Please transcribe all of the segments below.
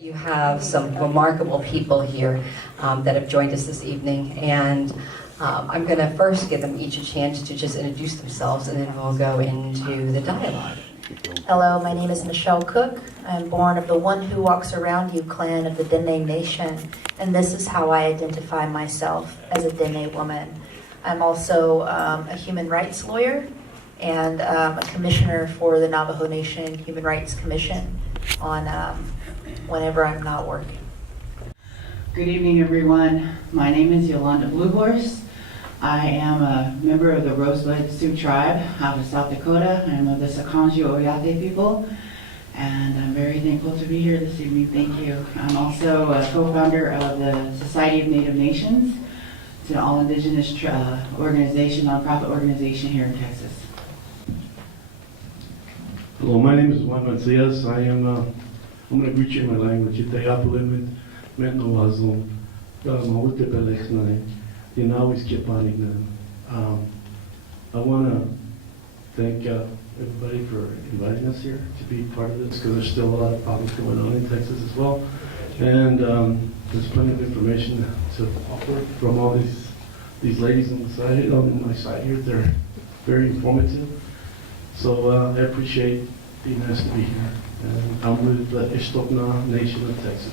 You have some remarkable people here that have joined us this evening, and I'm going to first give them each a chance to just introduce themselves, and then we'll go into the dialogue. Hello, my name is Michelle Cook. I'm born of the One Who Walks Around You clan of the Dene Nation, and this is how I identify myself as a Dene woman. I'm also a human rights lawyer and a commissioner for the Navajo Nation Human Rights Commission on whenever I'm not working. Good evening, everyone. My name is Yolonda BlueHorse. I am a member of the Rosebud Sioux tribe out of South Dakota. I'm of the Sakanji Oyate people, and I'm very thankful to be here this evening. Thank you. I'm also a co-founder of the Society of Native Nations. It's an all-indigenous organization, nonprofit organization here in Texas. Hello, my name is Juan Mancias. I'm going to greet you in my language. I want to thank everybody for inviting us here to be part of this, because there's still a lot of problems going on in Texas as well. And there's plenty of information to offer from all these ladies on the side, on my side here. They're very informative. So I appreciate being asked to be here. And I'm with the Ishtokna Nation of Texas.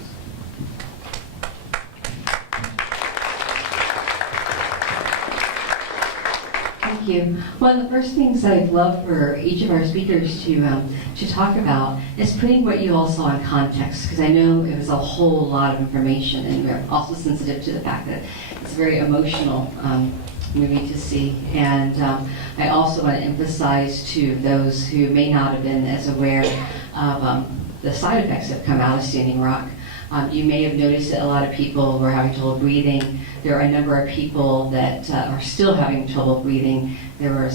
Thank you. One of the first things I'd love for each of our speakers to talk about is putting what you all saw in context, because I know it was a whole lot of information, and we're also sensitive to the fact that it's a very emotional movie to see. And I also want to emphasize to those who may not have been as aware of the side effects that come out of Standing Rock. You may have noticed that a lot of people were having trouble breathing. There are a number of people that are still having trouble breathing. There were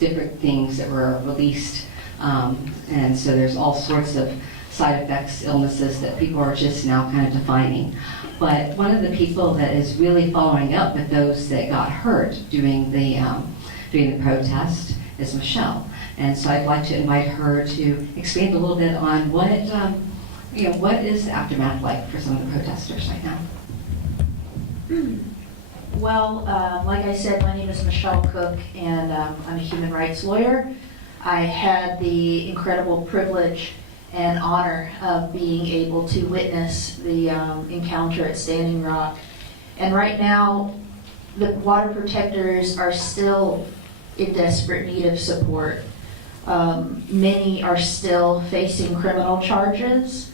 different things that were released, and so there's all sorts of side effects, illnesses that people are just now kind of defining. But one of the people that is really following up with those that got hurt during the protest is Michelle. And so I'd like to invite her to expand a little bit on what is the aftermath like for some of the protesters right now. Well, like I said, my name is Michelle Cook, and I'm a human rights lawyer. I had the incredible privilege and honor of being able to witness the encounter at Standing Rock. And right now, the water protectors are still in desperate need of support. Many are still facing criminal charges.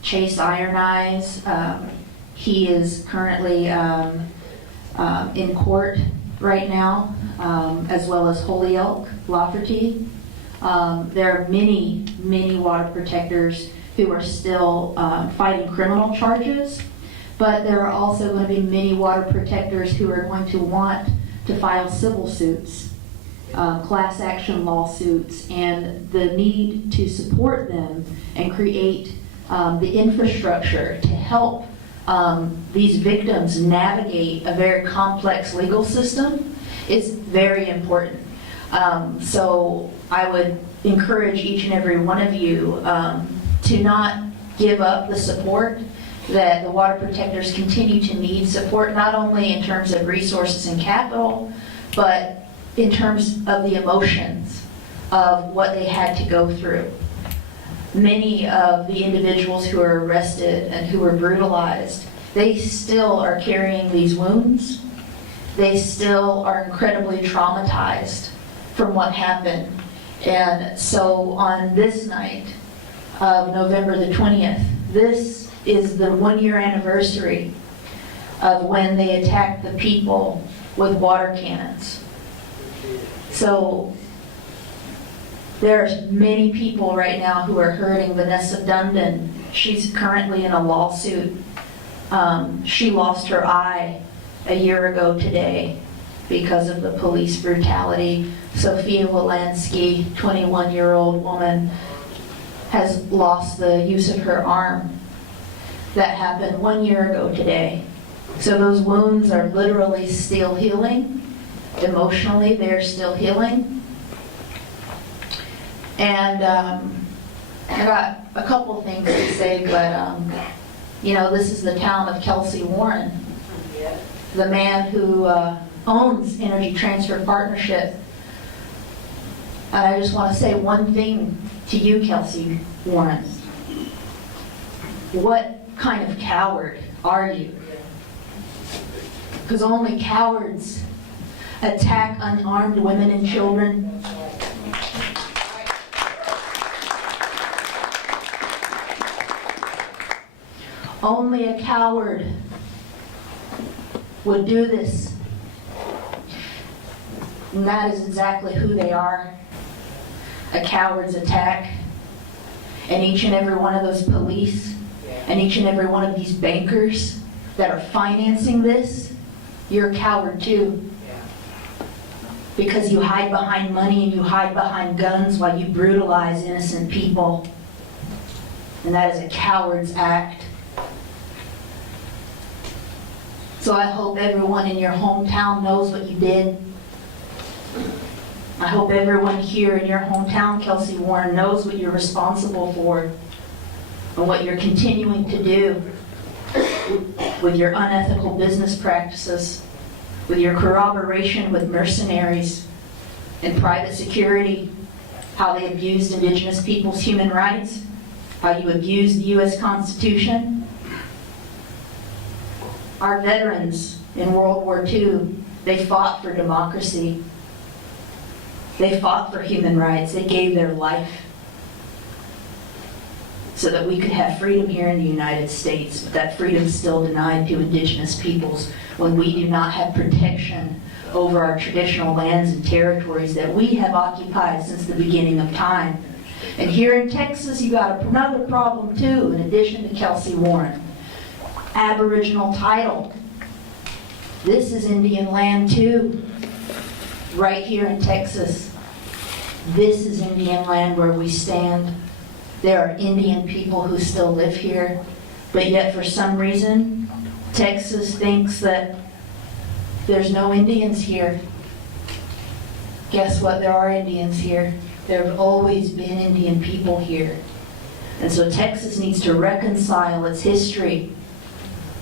Chase Iron Eyes, he is currently in court right now, as well as Holyoke Lafferty. There are many water protectors who are still fighting criminal charges, but there are also going to be many water protectors who are going to want to file civil suits, class action lawsuits, and the need to support them and create the infrastructure to help these victims navigate a very complex legal system is very important. So I would encourage each and every one of you to not give up the support that the water protectors continue to need support, not only in terms of resources and capital, but in terms of the emotions of what they had to go through. Many of the individuals who are arrested and who were brutalized, they still are carrying these wounds. They still are incredibly traumatized from what happened. And so on this night of November the 20th, this is the 1-year anniversary of when they attacked the people with water cannons. So there's many people right now who are hurting. Vanessa Dundon, she's currently in a lawsuit. She lost her eye a year ago today because of the police brutality. Sophia Wolanski, 21-year-old woman, has lost the use of her arm. That happened 1 year ago today. So those wounds are literally still healing. Emotionally, they're still healing. And I got a couple of things to say, but, you know, this is the town of Kelsey Warren, the man who owns Energy Transfer Partnership. And I just want to say one thing to you, Kelsey Warren. What kind of coward are you? Because only cowards attack unarmed women and children. Only a coward would do this. And that is exactly who they are. A coward's attack. And each and every one of those police and each and every one of these bankers that are financing this, you're a coward too. Because you hide behind money and you hide behind guns while you brutalize innocent people. And that is a coward's act. So I hope everyone in your hometown knows what you did. I hope everyone here in your hometown, Kelsey Warren, knows what you're responsible for and what you're continuing to do with your unethical business practices, with your corroboration with mercenaries and private security, how they abused indigenous people's human rights, how you abused the U.S. Constitution. Our veterans in World War II, they fought for democracy. They fought for human rights. They gave their life so that we could have freedom here in the United States. But that freedom is still denied to indigenous peoples when we do not have protection over our traditional lands and territories that we have occupied since the beginning of time. And here in Texas, you got another problem too, in addition to Kelsey Warren. Aboriginal title. This is Indian land too, right here in Texas. This is Indian land where we stand. There are Indian people who still live here, but yet for some reason, Texas thinks that there's no Indians here. Guess what? There are Indians here. There have always been Indian people here. And so Texas needs to reconcile its history,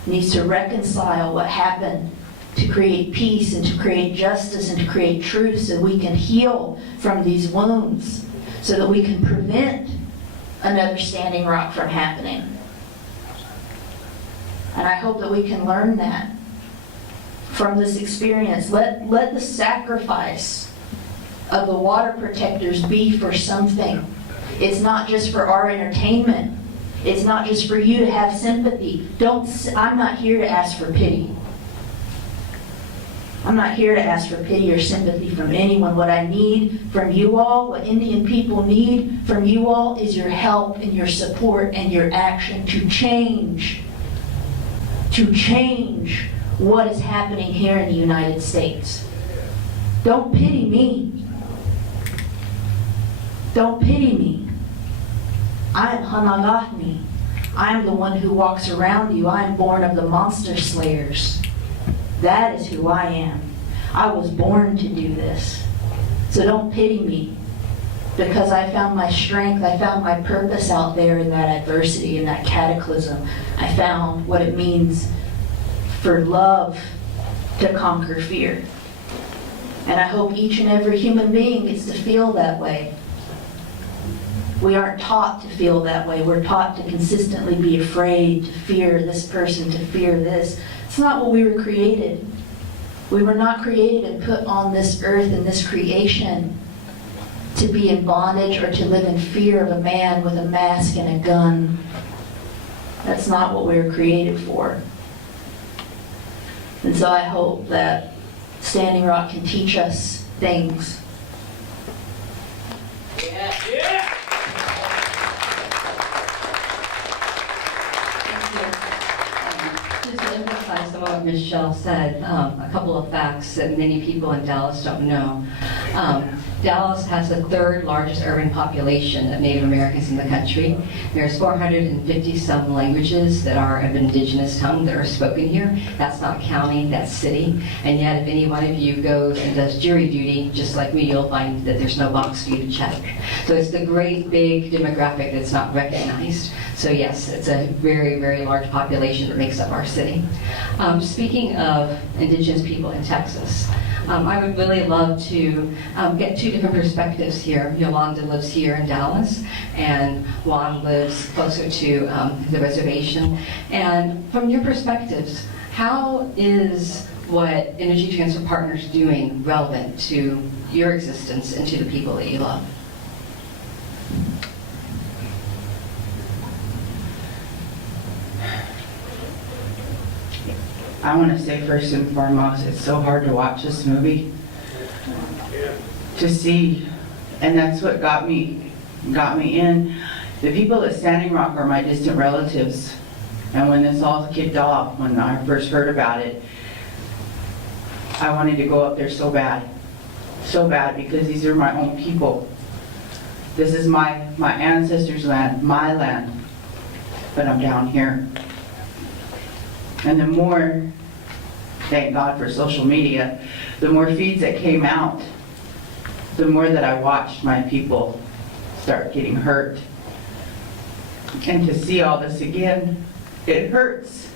needs to reconcile what happened to create peace and to create justice and to create truth so we can heal from these wounds, so that we can prevent another Standing Rock from happening. And I hope that we can learn that from this experience. Let the sacrifice of the water protectors be for something. It's not just for our entertainment. It's not just for you to have sympathy. I'm not here to ask for pity. I'm not here to ask for pity or sympathy from anyone. What I need from you all, what Indian people need from you all, is your help and your support and your action to change what is happening here in the United States. Don't pity me. Don't pity me. I am Hanalahmi. I am the one who walks around you. I am born of the monster slayers. That is who I am. I was born to do this. So don't pity me, because I found my strength, I found my purpose out there in that adversity, in that cataclysm. I found what it means for love to conquer fear. And I hope each and every human being gets to feel that way. We aren't taught to feel that way. We're taught to consistently be afraid, to fear this person, to fear this. It's not what we were created. We were not created and put on this earth and this creation to be in bondage or to live in fear of a man with a mask and a gun. That's not what we were created for. And so I hope that Standing Rock can teach us things. Yeah. Just to emphasize some of what Michelle said, a couple of facts that many people in Dallas don't know. Dallas has the third largest urban population of Native Americans in the country. There's 450 some languages that are of indigenous tongue that are spoken here. That's not county, that's city. And yet if any one of you goes and does jury duty, just like me, you'll find that there's no box for you to check. So it's the great big demographic that's not recognized. So yes, it's a very, very large population that makes up our city. Speaking of indigenous people in Texas, I would really love to get two different perspectives here. Yolonda lives here in Dallas, and Juan lives closer to the reservation. And from your perspectives, how is what Energy Transfer Partners doing relevant to your existence and to the people that you love? I want to say first and foremost, it's so hard to watch this movie. To see, and that's what got me in. The people at Standing Rock are my distant relatives. And when this all kicked off, when I first heard about it, I wanted to go up there so bad, because these are my own people. This is my ancestors' land, my land, but I'm down here. And the more, thank God for social media, the more feeds that came out, the more that I watched my people start getting hurt. And to see all this again, it hurts.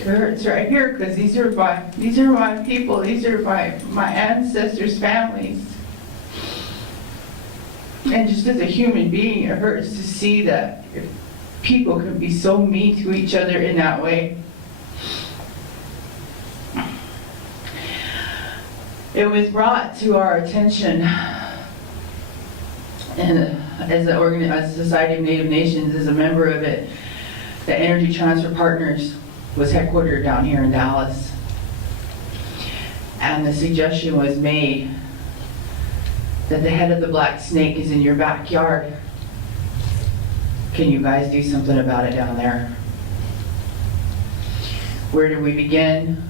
It hurts right here, because these are my people, these are my ancestors' families. And just as a human being, it hurts to see that people can be so mean to each other in that way. It was brought to our attention, and as a Society of Native Nations, as a member of it, that Energy Transfer Partners was headquartered down here in Dallas. And the suggestion was made that the head of the black snake is in your backyard. Can you guys do something about it down there? Where do we begin?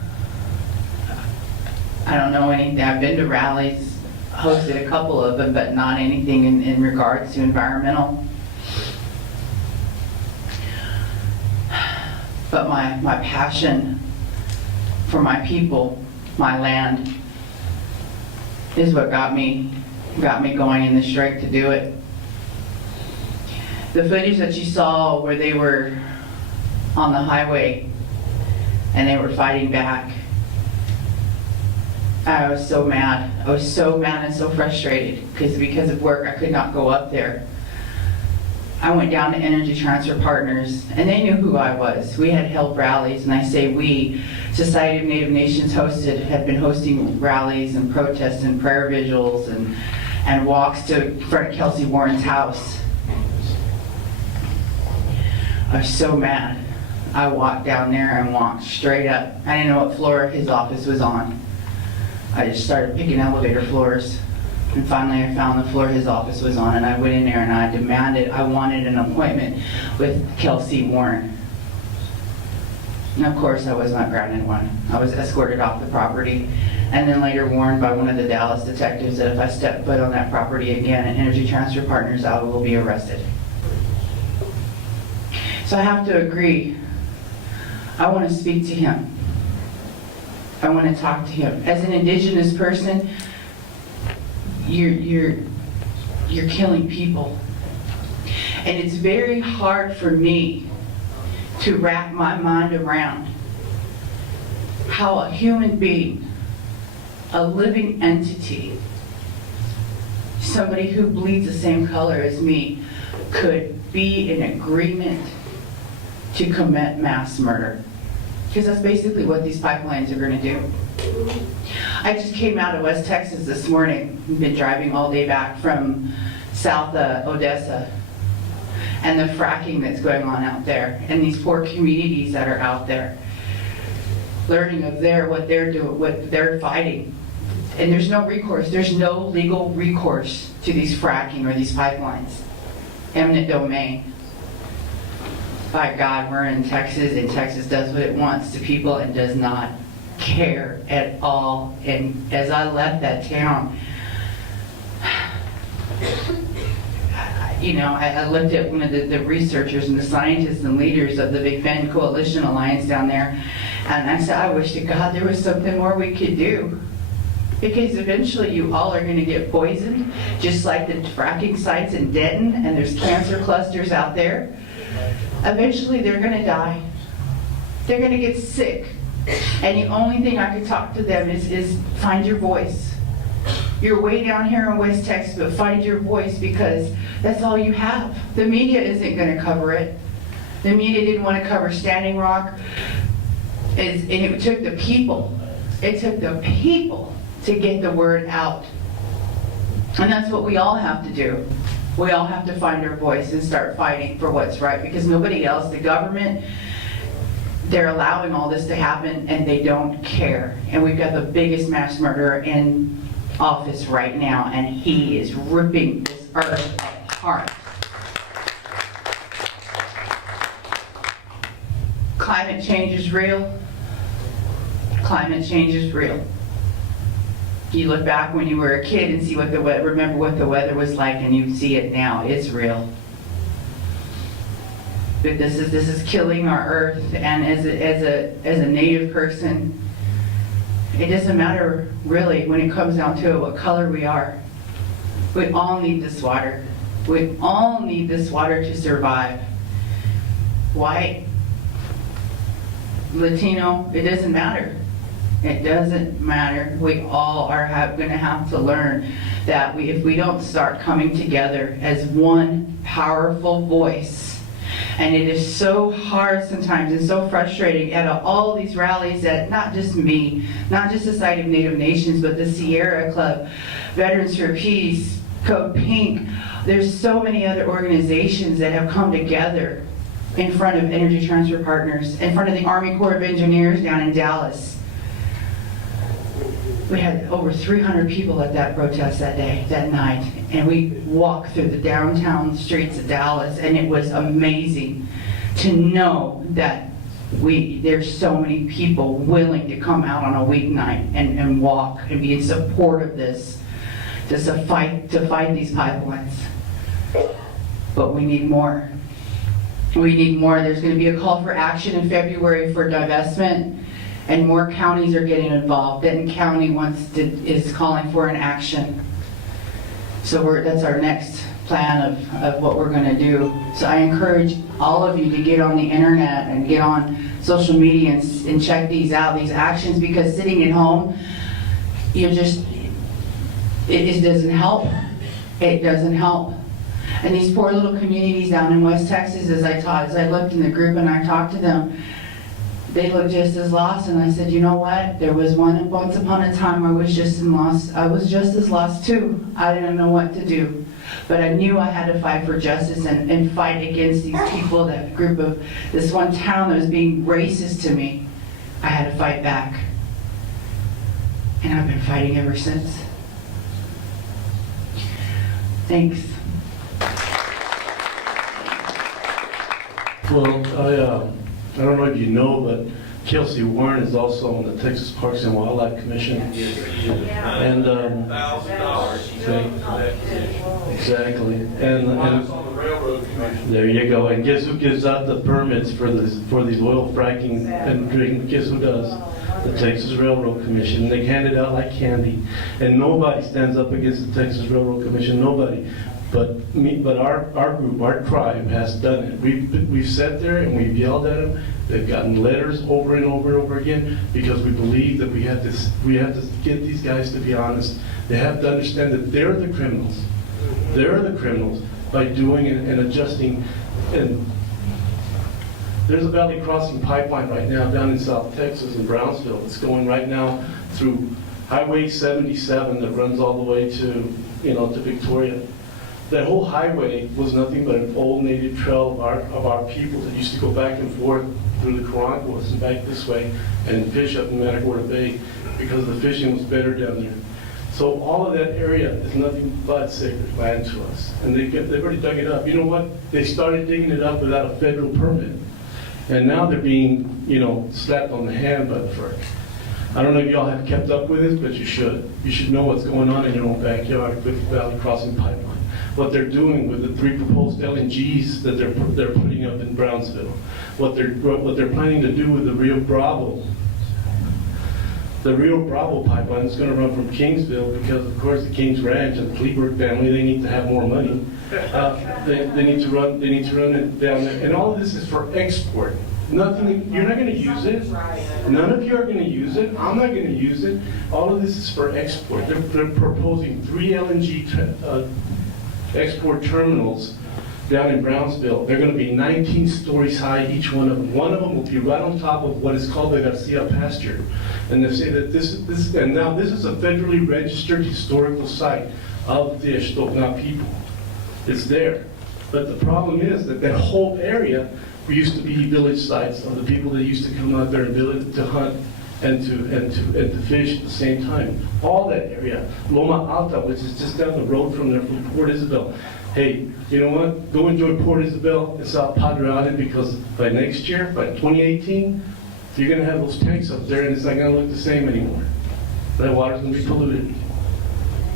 I don't know anything. I've been to rallies, hosted a couple of them, but not anything in regards to environmental. But my passion for my people, my land, is what got me going in the strike to do it. The footage that you saw where they were on the highway and they were fighting back, I was so mad. I was so mad and so frustrated because of work I could not go up there. I went down to Energy Transfer Partners and they knew who I was. We had held rallies, and I say we, Society of Native Nations had been hosting rallies and protests and prayer vigils and walks to front of Kelsey Warren's house. I was so mad. I walked down there and walked straight up. I didn't know what floor his office was on. I just started picking elevator floors. And finally I found the floor his office was on, and I went in there and I wanted an appointment with Kelsey Warren. And of course I was not granted one. I was escorted off the property, and then later warned by one of the Dallas detectives that if I step foot on that property again at Energy Transfer Partners, I will be arrested. So I have to agree. I want to speak to him. I want to talk to him. As an indigenous person, you're killing people. And it's very hard for me to wrap my mind around how a human being, a living entity, somebody who bleeds the same color as me, could be in agreement to commit mass murder. Because that's basically what these pipelines are going to do. I just came out of West Texas this morning. I've been driving all day back from South Odessa, and the fracking that's going on out there, and these poor communities that are out there, learning of what they're doing, what they're fighting. And there's no recourse. There's no legal recourse to these fracking or these pipelines. Eminent domain. By God, we're in Texas, and Texas does what it wants to people and does not care at all. And as I left that town, you know, I looked at one of the researchers and the scientists and leaders of the Big Bend Coalition Alliance down there, and I said, I wish to God there was something more we could do. Because eventually you all are going to get poisoned, just like the fracking sites in Denton, and there's cancer clusters out there. Eventually they're going to die. They're going to get sick. And the only thing I could talk to them is find your voice. You're way down here in West Texas, but find your voice, because that's all you have. The media isn't going to cover it. The media didn't want to cover Standing Rock. And it took the people. It took the people to get the word out. And that's what we all have to do. We all have to find our voice and start fighting for what's right, because nobody else, the government, they're allowing all this to happen and they don't care. And we've got the biggest mass murderer in office right now, and he is ripping this earth apart. Climate change is real. Climate change is real. You look back when you were a kid and see what the weather, remember what the weather was like, and you see it now. It's real. But this is killing our earth, and as a native person, it doesn't matter really when it comes down to it what color we are. We all need this water. We all need this water to survive. White, Latino, it doesn't matter. It doesn't matter. We all are going to have to learn that if we don't start coming together as one powerful voice, and it is so hard sometimes and so frustrating at all these rallies that not just me, not just the Society of Native Nations, but the Sierra Club, Veterans for Peace, Code Pink, there's so many other organizations that have come together in front of Energy Transfer Partners, in front of the Army Corps of Engineers down in Dallas. We had over 300 people at that protest that day, that night, and we walked through the downtown streets of Dallas, and it was amazing to know that there's so many people willing to come out on a weeknight and walk and be in support of this, to fight these pipelines. But we need more. We need more. There's going to be a call for action in February for divestment. And more counties are getting involved. Denton County is calling for an action. So that's our next plan of what we're going to do. So I encourage all of you to get on the internet and get on social media and check these out, these actions, because sitting at home, it doesn't help. It doesn't help. And these poor little communities down in West Texas, as I looked in the group and I talked to them, they looked just as lost, and I said, you know what? There was once upon a time I was just as lost too. I didn't know what to do. But I knew I had to fight for justice and fight against these people, that group of this one town that was being racist to me. I had to fight back. And I've been fighting ever since. Thanks. Well, I don't know if you know, but Kelsey Warren is also on the Texas Parks and Wildlife Commission. And exactly. And there you go. And guess who gives out the permits for these oil fracking and drilling? Guess who does? The Texas Railroad Commission. They hand it out like candy, and nobody stands up against the Texas Railroad Commission. Nobody. But our group, our tribe, has done it. We've sat there and we've yelled at them. They've gotten letters over and over and over again, because we believe that we have to get these guys to be honest. They have to understand that they're the criminals. They're the criminals by doing and adjusting. And there's a Valley Crossing pipeline right now down in South Texas in Brownsville. It's going right now through Highway 77 that runs all the way to Victoria. That whole highway was nothing but an old native trail of our people that used to go back and forth through the Caranquas and back this way and fish up in Matagorda Bay, because the fishing was better down there. So all of that area is nothing but sacred land to us. And they've already dug it up. You know what? They started digging it up without a federal permit. And now they're being, slapped on the hand by the FERC. I don't know if y'all have kept up with this, but you should. You should know what's going on in your own backyard with the Valley Crossing pipeline. what they're doing with the 3 proposed LNGs that they're putting up in Brownsville, what they're planning to do with the Rio Bravo. The Rio Bravo pipeline is going to run from Kingsville because, of course, the Kings Ranch and the Kleberg family, they need to have more money. They need to run it down there, and all of this is for export. Nothing. You're not going to use it. None of you are going to use it. I'm not going to use it. All of this is for export. They're proposing 3 LNG export terminals down in Brownsville. They're going to be 19 stories high, each one of them. One of them will be right on top of what is called the Garcia pasture. And they say that this is a federally registered historical site of the Ixtocna people. It's there. But the problem is that that whole area used to be village sites of the people that used to come out there and to hunt and to fish at the same time. All that area, Loma Alta, which is just down the road from there, from Port Isabel. Hey, you know what? Go enjoy Port Isabel and South Padre Island, because by next year, by 2018, you're going to have those tanks up there, and it's not going to look the same anymore. That water's going to be polluted.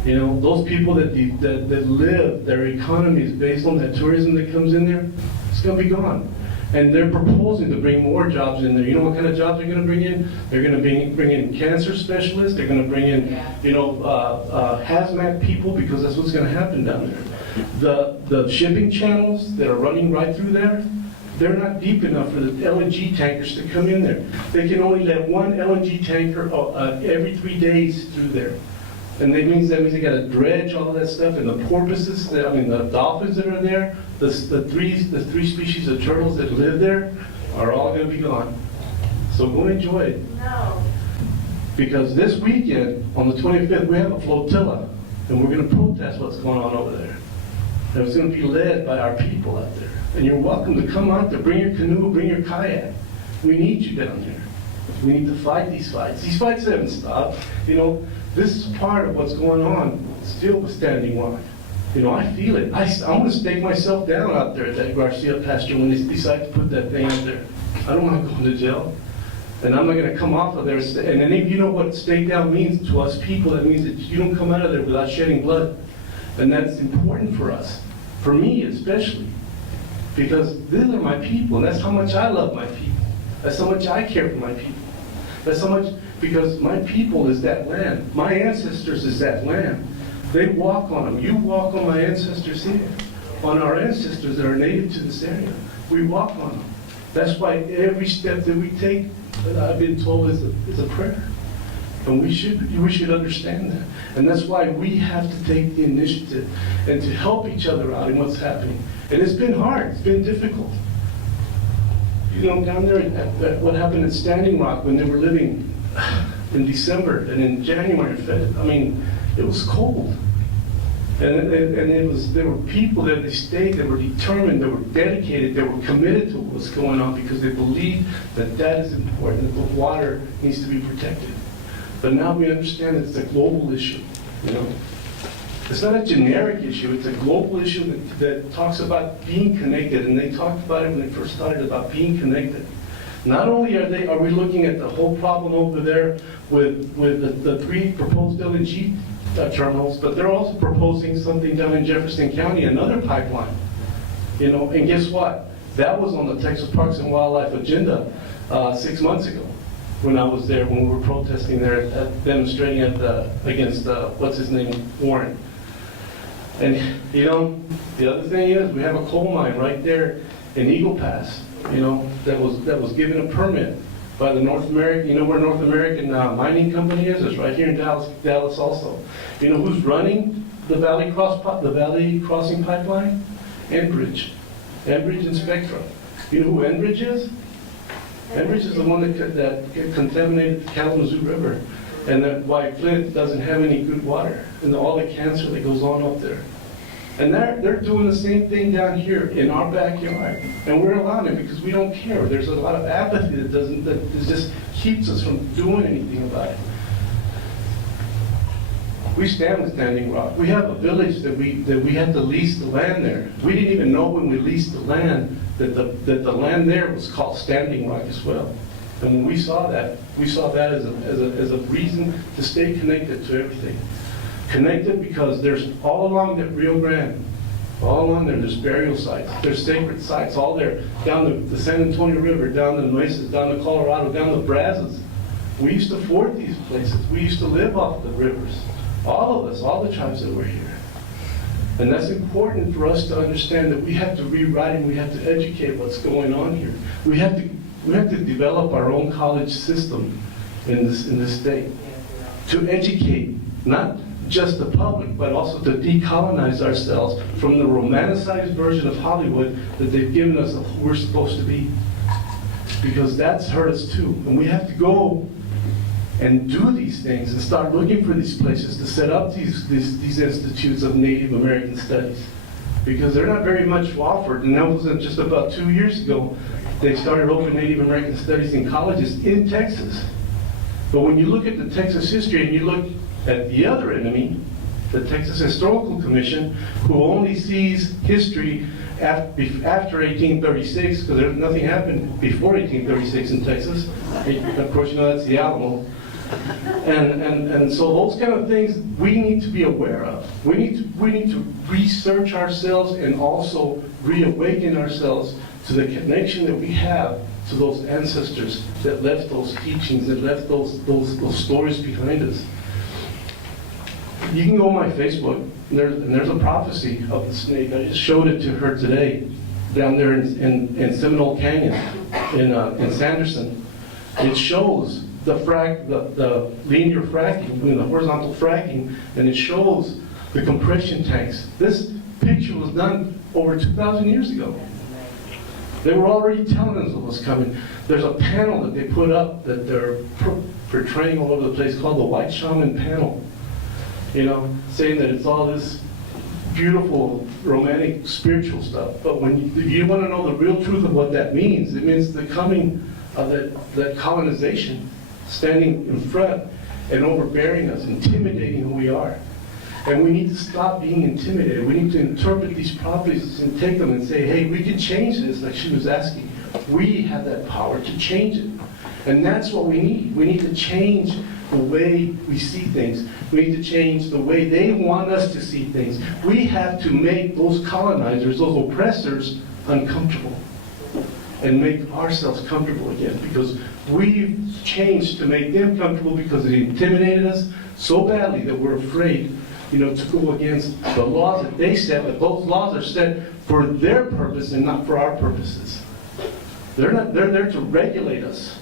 You know, those people that live, their economy is based on that tourism that comes in there, it's going to be gone. And they're proposing to bring more jobs in there. You know what kind of jobs they're going to bring in? They're going to bring in cancer specialists. They're going to bring in, hazmat people, because that's what's going to happen down there. The shipping channels that are running right through there, they're not deep enough for the LNG tankers to come in there. They can only let 1 LNG tanker every 3 days through there. And that means they got to dredge all of that stuff, and the porpoises, the dolphins that are there, the three species of turtles that live there are all going to be gone. So go enjoy it. No. Because this weekend, on the 25th, we have a flotilla, and we're going to protest what's going on over there. And it's going to be led by our people out there. And you're welcome to come out there, bring your canoe, bring your kayak. We need you down there. We need to fight these fights. These fights haven't stopped. You know, this is part of what's going on still with Standing Rock. You know, I feel it. I'm going to stake myself down out there at that Garcia pasture when they decide to put that thing out there. I don't want to go to jail. And I'm not going to come off of there. And any of you know what stake down means to us people. That means that you don't come out of there without shedding blood. And that's important for us. For me especially. Because these are my people. And that's how much I love my people. That's how much I care for my people. That's how much, because my people is that land. My ancestors is that land. They walk on them. You walk on my ancestors here. On our ancestors that are native to this area. We walk on them. That's why every step that we take, I've been told, is a prayer. And we should understand that. And that's why we have to take the initiative and to help each other out in what's happening. And it's been hard. It's been difficult. You know, down there, what happened at Standing Rock when they were living in December and in January, I mean, it was cold. And there were people that they stayed, that were determined, that were dedicated, that were committed to what's going on because they believed that that is important, that the water needs to be protected. But now we understand that it's a global issue, you know. It's not a generic issue, it's a global issue that talks about being connected, and they talked about it when they first started, about being connected. Not only are we looking at the whole problem over there with the 3 proposed LNG terminals, but they're also proposing something down in Jefferson County, another pipeline. You know, and guess what? That was on the Texas Parks and Wildlife agenda 6 months ago when I was there, when we were protesting there, demonstrating against what's his name, Warren. And you know, the other thing is we have a coal mine right there in Eagle Pass, you know, that was given a permit by the North American, you know where North American Mining Company is? It's right here in Dallas also. You know who's running the Valley Crossing pipeline? Enbridge and Spectra. You know who Enbridge is? Enbridge is the one that contaminated the Kalamazoo River, and that's why Flint doesn't have any good water, and all the cancer that goes on up there. And they're doing the same thing down here in our backyard, and we're allowing it because we don't care. There's a lot of apathy that just keeps us from doing anything about it. We stand with Standing Rock. We have a village that we had to lease the land there. We didn't even know when we leased the land that the land there was called Standing Rock as well. And when we saw that as a reason to stay connected to everything. Connected because there's all along that Rio Grande, All along there, there's burial sites, there's sacred sites, all there, down the San Antonio River, down the Nueces, down the Colorado, down the Brazos. We used to ford these places. We used to live off the rivers. All of us, all the tribes that were here. And that's important for us to understand that we have to rewrite and we have to educate what's going on here. We have to develop our own college system in this state to educate, not just the public, but also to decolonize ourselves from the romanticized version of Hollywood that they've given us of who we're supposed to be. Because that's hurt us too. And we have to go and do these things and start looking for these places to set up these institutes of Native American studies. Because they're not very much offered, and that wasn't just about 2 years ago. They started open Native American studies in colleges in Texas. But when you look at the Texas history and you look at the other enemy, the Texas Historical Commission, who only sees history after 1836, because nothing happened before 1836 in Texas. Of course, you know that's the Alamo. And so those kind of things we need to be aware of. We need to research ourselves and also reawaken ourselves to the connection that we have to those ancestors that left those teachings, that left those stories behind us. You can go on my Facebook, and there's a prophecy of the snake. I just showed it to her today, down there in Seminole Canyon, in Sanderson. It shows the linear fracking, the horizontal fracking, and it shows the compression tanks. This picture was done over 2,000 years ago. They were already telling us what was coming. There's a panel that they put up that they're portraying all over the place called the White Shaman panel. You know, saying that it's all this beautiful, romantic, spiritual stuff. But when you want to know the real truth of what that means, it means the coming of that colonization, standing in front and overbearing us, intimidating who we are. And we need to stop being intimidated. We need to interpret these properties and take them and say, hey, we can change this, like she was asking. We have that power to change it. And that's what we need. We need to change the way we see things. We need to change the way they want us to see things. We have to make those colonizers, those oppressors, uncomfortable and make ourselves comfortable again, because we've changed to make them comfortable because they intimidated us so badly that we're afraid, to go against the laws that they set, but those laws are set for their purpose and not for our purposes. They're there to regulate us.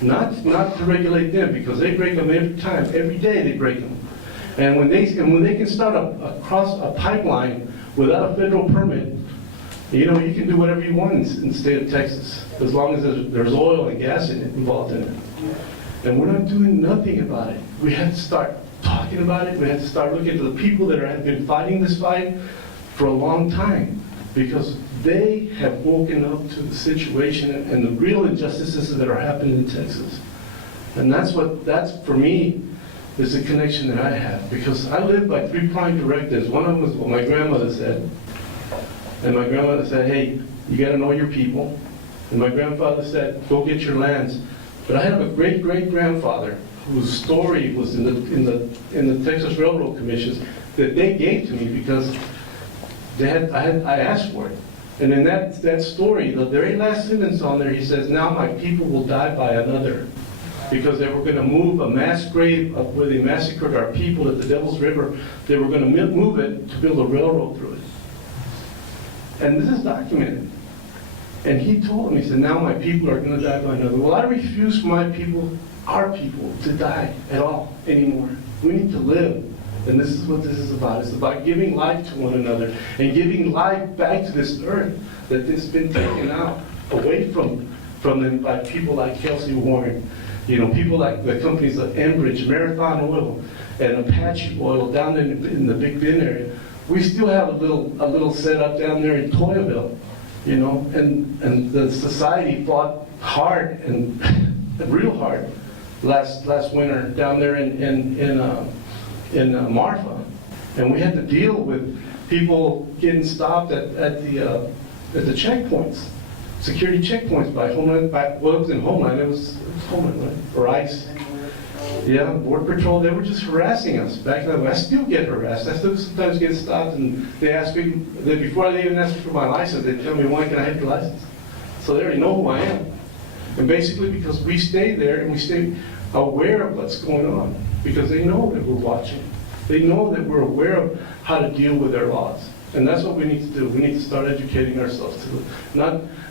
Not to regulate them, because they break them every time, every day they break them. And when they can start a pipeline without a federal permit, you can do whatever you want in the state of Texas, as long as there's oil and gas involved in it. And we're not doing nothing about it. We have to start talking about it. We have to start looking at the people that have been fighting this fight for a long time, because they have woken up to the situation and the real injustices that are happening in Texas. And that's for me, is the connection that I have. Because I live by 3 prime directives. One of them was what my grandmother said. And my grandmother said, hey, you got to know your people. And my grandfather said, go get your lands. But I have a great-great-grandfather whose story was in the Texas Railroad Commissions that they gave to me because I asked for it. And in that story, the very last sentence on there, he says, now my people will die by another. Because they were going to move a mass grave of where they massacred our people at the Devil's River. They were going to move it to build a railroad through it. And this is documented. And he told me, he said, now my people are going to die by another. Well, I refuse for my people, our people, to die at all anymore. We need to live. And this is what this is about. It's about giving life to one another and giving life back to this earth that has been taken out away from them by people like Kelsey Warren. People like the companies like Embrey, Marathon Oil, and Apache Oil down in the Big Bend area. We still have a little setup down there in Toyaville, and the society fought hard and real hard last winter down there in Marfa, and we had to deal with people getting stopped at the checkpoints, security checkpoints by Homeland. It was Homeland, right? Or ICE, Yeah, Border Patrol, they were just harassing us. Back then, I still get harassed. I still sometimes get stopped and they ask me, before they even ask me for my license, they tell me, why can I have your license? So they already know who I am. And basically because we stay there and we stay aware of what's going on, because they know that we're watching. They know that we're aware of how to deal with their laws. And that's what we need to do. We need to start educating ourselves to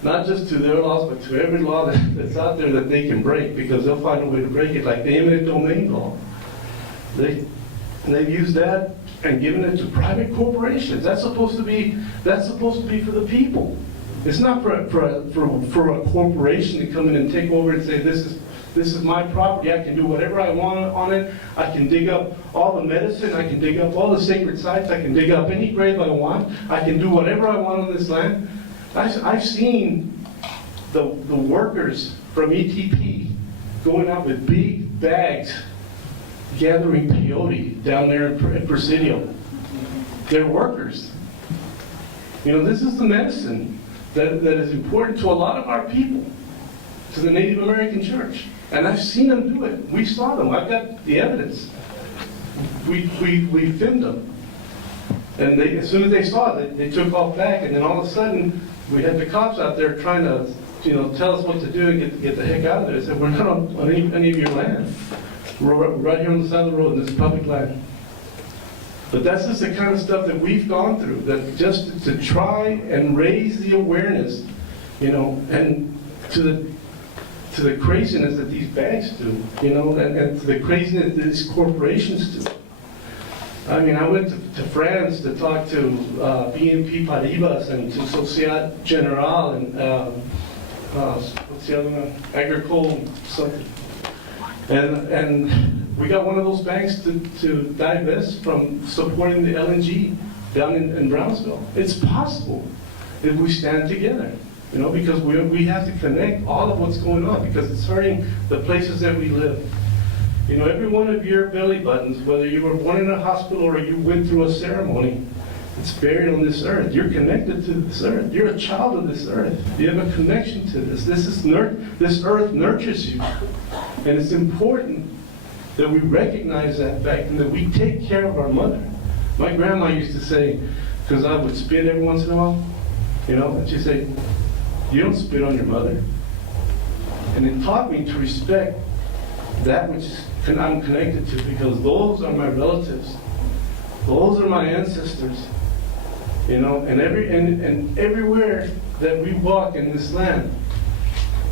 not just to their laws, but to every law that's out there that they can break, because they'll find a way to break it, like the eminent domain law. They've used that and given it to private corporations. That's supposed to be for the people. It's not for a corporation to come in and take over and say, this is my property, I can do whatever I want on it, I can dig up all the medicine, I can dig up all the sacred sites, I can dig up any grave I want, I can do whatever I want on this land. I've seen the workers from ETP going out with big bags gathering peyote down there in Presidio. They're workers. You know, this is the medicine that is important to a lot of our people, to the Native American church. And I've seen them do it. We saw them. I've got the evidence. We filmed them. And as soon as they saw it, they took off back. And then all of a sudden, we had the cops out there trying to, tell us what to do and get the heck out of there. They said, we're not on any of your land. We're right here on the side of the road, and this is public land. But that's just the kind of stuff that we've gone through, that just to try and raise the awareness, and to the craziness that these banks do, and to the craziness that these corporations do. I mean, I went to France to talk to BNP Paribas and to Societe Generale and what's the other one? Agricole something. And we got one of those banks to divest from supporting the LNG down in Brownsville. It's possible if we stand together, because we have to connect all of what's going on, because it's hurting the places that we live. Every one of your belly buttons, whether you were born in a hospital or you went through a ceremony, it's buried on this earth. You're connected to this earth. You're a child of this earth. You have a connection to this. This earth nurtures you. And it's important that we recognize that fact and that we take care of our mother. My grandma used to say, because I would spit every once in a while, and she'd say, you don't spit on your mother. And it taught me to respect that which I'm connected to, because those are my relatives. Those are my ancestors. And everywhere that we walk in this land,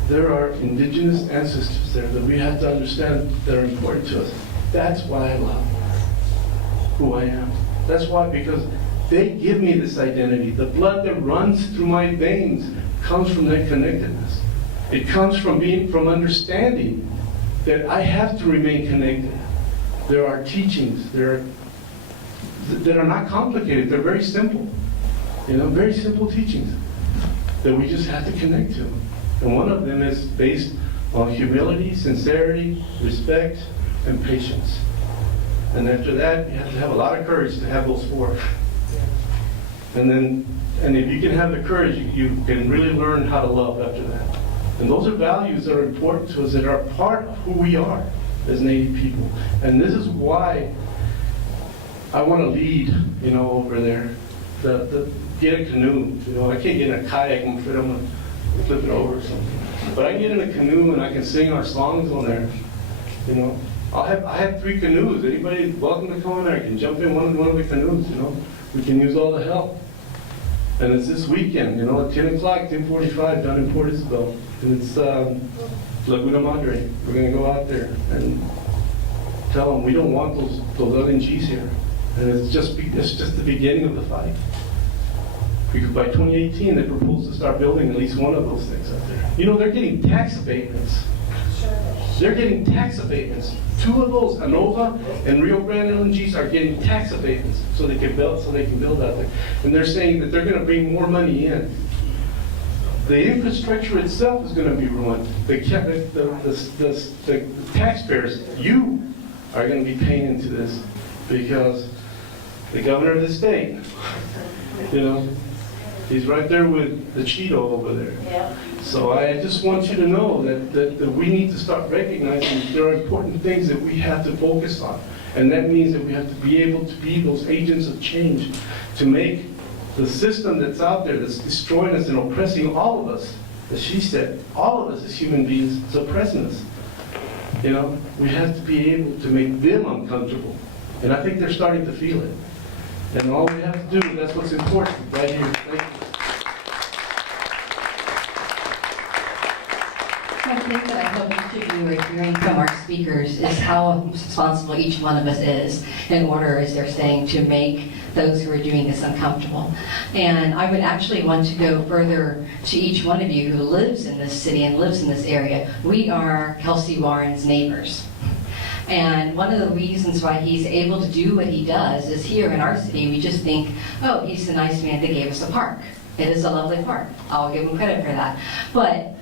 there are indigenous ancestors there that we have to understand that are important to us. That's why I love who I am. That's why, because they give me this identity. The blood that runs through my veins comes from that connectedness. It comes from understanding that I have to remain connected. There are teachings that are not complicated. They're very simple. Very simple teachings that we just have to connect to. And one of them is based on humility, sincerity, respect, and patience. And after that, you have to have a lot of courage to have those four. And if you can have the courage, you can really learn how to love after that. And those are values that are important to us, that are part of who we are as Native people. And this is why I want to lead, over there. Get a canoe. I can't get in a kayak. I'm afraid I'm going to flip it over or something. But I can get in a canoe and I can sing our songs on there. I have 3 canoes. Anybody welcome to come on there? I can jump in one of the canoes. We can use all the help. And it's this weekend, at 10 o'clock, 10:45 down in Port Isabel. And it's Laguna Madre. We're going to go out there and tell them we don't want those LNGs here. And it's just the beginning of the fight. Because by 2018, they propose to start building at least one of those things out there. They're getting tax abatements. They're getting tax abatements. 2 of those, Anova and Rio Grande LNGs, are getting tax abatements so they can build out there. And they're saying that they're going to bring more money in. The infrastructure itself is going to be ruined. The taxpayers, you are going to be paying into this, because the governor of the state, He's right there with the Cheeto over there. Yeah. So I just want you to know that we need to start recognizing there are important things that we have to focus on. And that means that we have to be able to be those agents of change to make the system that's out there that's destroying us and oppressing all of us, as she said, all of us as human beings, is oppressing us. You know, we have to be able to make them uncomfortable. And I think they're starting to feel it. And all we have to do, that's what's important, right here. Thank you. One thing that I hope each of you are hearing from our speakers is how responsible each one of us is in order, as they're saying, to make those who are doing this uncomfortable. And I would actually want to go further to each one of you who lives in this city and lives in this area. We are Kelsey Warren's neighbors. And one of the reasons why he's able to do what he does is here in our city, we just think, oh, he's the nice man that gave us a park. It is a lovely park. I'll give him credit for that. But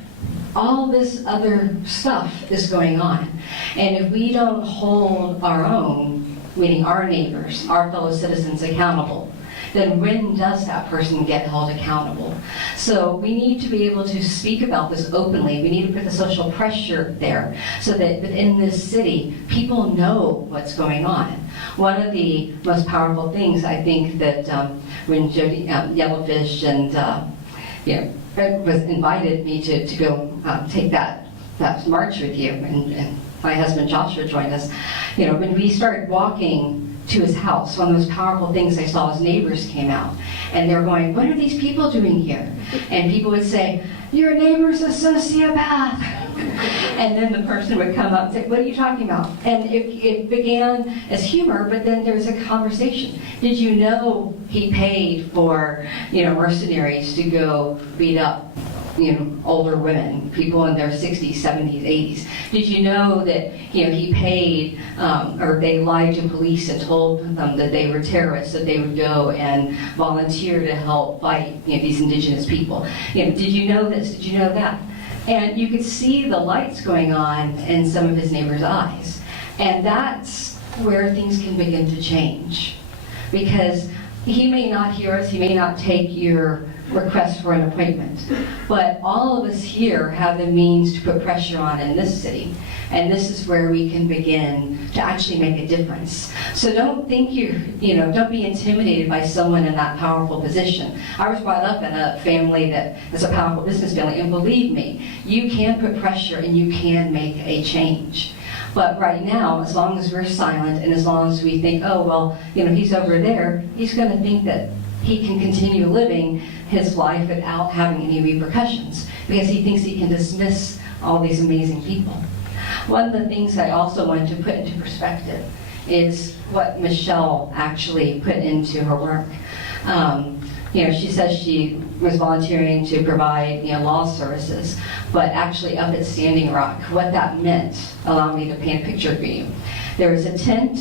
all this other stuff is going on. And if we don't hold our own, meaning our neighbors, our fellow citizens accountable, then when does that person get held accountable? So we need to be able to speak about this openly. We need to put the social pressure there so that within this city, people know what's going on. One of the most powerful things, I think, that when Jody Yellowfish and was invited me to go take that march with you, and my husband Joshua joined us. You know, when we started walking to his house, one of the most powerful things I saw, his neighbors came out, and they were going, "What are these people doing here?" And people would say, "Your neighbor's a sociopath." And then the person would come up and say, "What are you talking about?" And it began as humor, but then there was a conversation. Did you know he paid for, mercenaries to go beat up, older women, people in their 60s, 70s, 80s? Did you know that, he paid, or they lied to police and told them that they were terrorists, that they would go and volunteer to help fight, these indigenous people? Did you know this? Did you know that? And you could see the lights going on in some of his neighbors' eyes. And that's where things can begin to change. Because he may not hear us, he may not take your request for an appointment, but all of us here have the means to put pressure on in this city. And this is where we can begin to actually make a difference. So don't think don't be intimidated by someone in that powerful position. I was brought up in a family that is a powerful business family, and believe me, you can put pressure and you can make a change. But right now, as long as we're silent and as long as we think, oh, well, he's over there, he's going to think that he can continue living his life without having any repercussions because he thinks he can dismiss all these amazing people. One of the things I also wanted to put into perspective is what Michelle actually put into her work. She says she was volunteering to provide law services, but actually up at Standing Rock, what that meant, allow me to paint a picture for you. There was a tent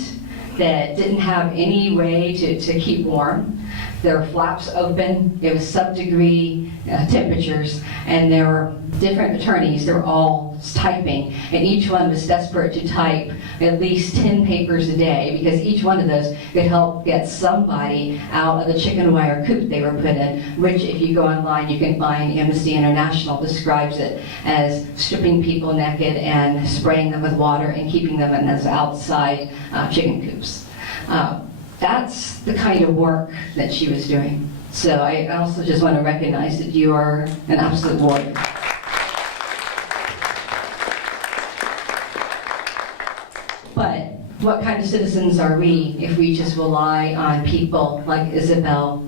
that didn't have any way to keep warm. There were flaps open, it was sub-degree temperatures, and there were different attorneys, they were all typing, and each one was desperate to type at least 10 papers a day, because each one of those could help get somebody out of the chicken wire coop they were put in, which if you go online you can find Amnesty International describes it as stripping people naked and spraying them with water and keeping them in those outside chicken coops. That's the kind of work that she was doing. So I also just want to recognize that you are an absolute warrior. But what kind of citizens are we if we just rely on people like Isabel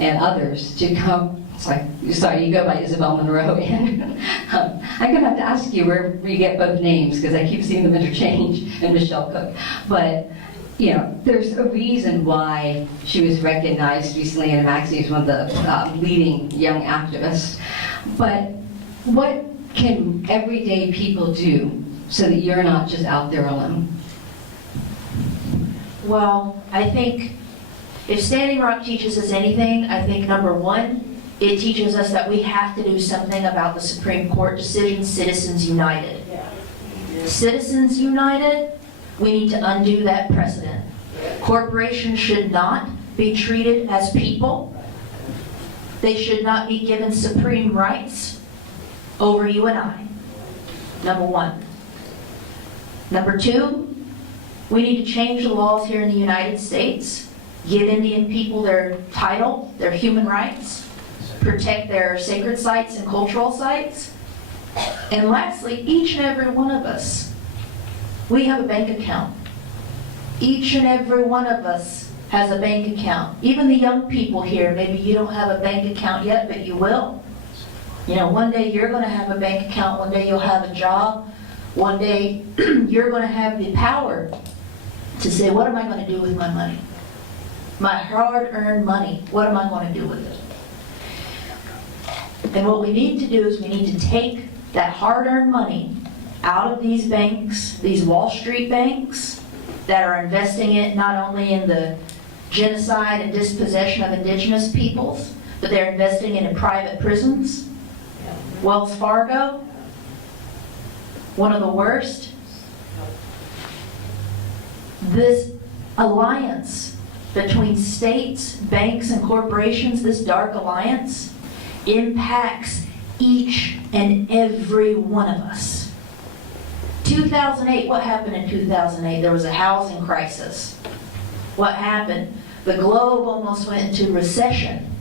and others to come? Sorry, you go by Isabel Monroe, and I'm going to have to ask you where you get both names because I keep seeing them interchange, and Michelle Cook. But there's a reason why she was recognized recently in a magazine as one of the leading young activists. But what can everyday people do so that you're not just out there alone? Well, I think if Standing Rock teaches us anything, I think number one, it teaches us that we have to do something about the Supreme Court decision, Citizens United. Citizens United, we need to undo that precedent. Corporations should not be treated as people. They should not be given supreme rights over you and I. Number one. Number two, we need to change the laws here in the United States, give Indian people their title, their human rights, protect their sacred sites and cultural sites. And lastly, each and every one of us, we have a bank account. Each and every one of us has a bank account. Even the young people here, maybe you don't have a bank account yet, but you will. You know, one day you're going to have a bank account, one day you'll have a job, one day you're going to have the power to say, what am I going to do with my money? My hard-earned money, what am I going to do with it? And what we need to do is we need to take that hard-earned money out of these banks, these Wall Street banks, that are investing it not only in the genocide and dispossession of indigenous peoples, but they're investing it in private prisons. Wells Fargo, one of the worst. This alliance between states, banks, and corporations, this dark alliance, impacts each and every one of us. 2008, what happened in 2008? There was a housing crisis. What happened? The globe almost went into recession,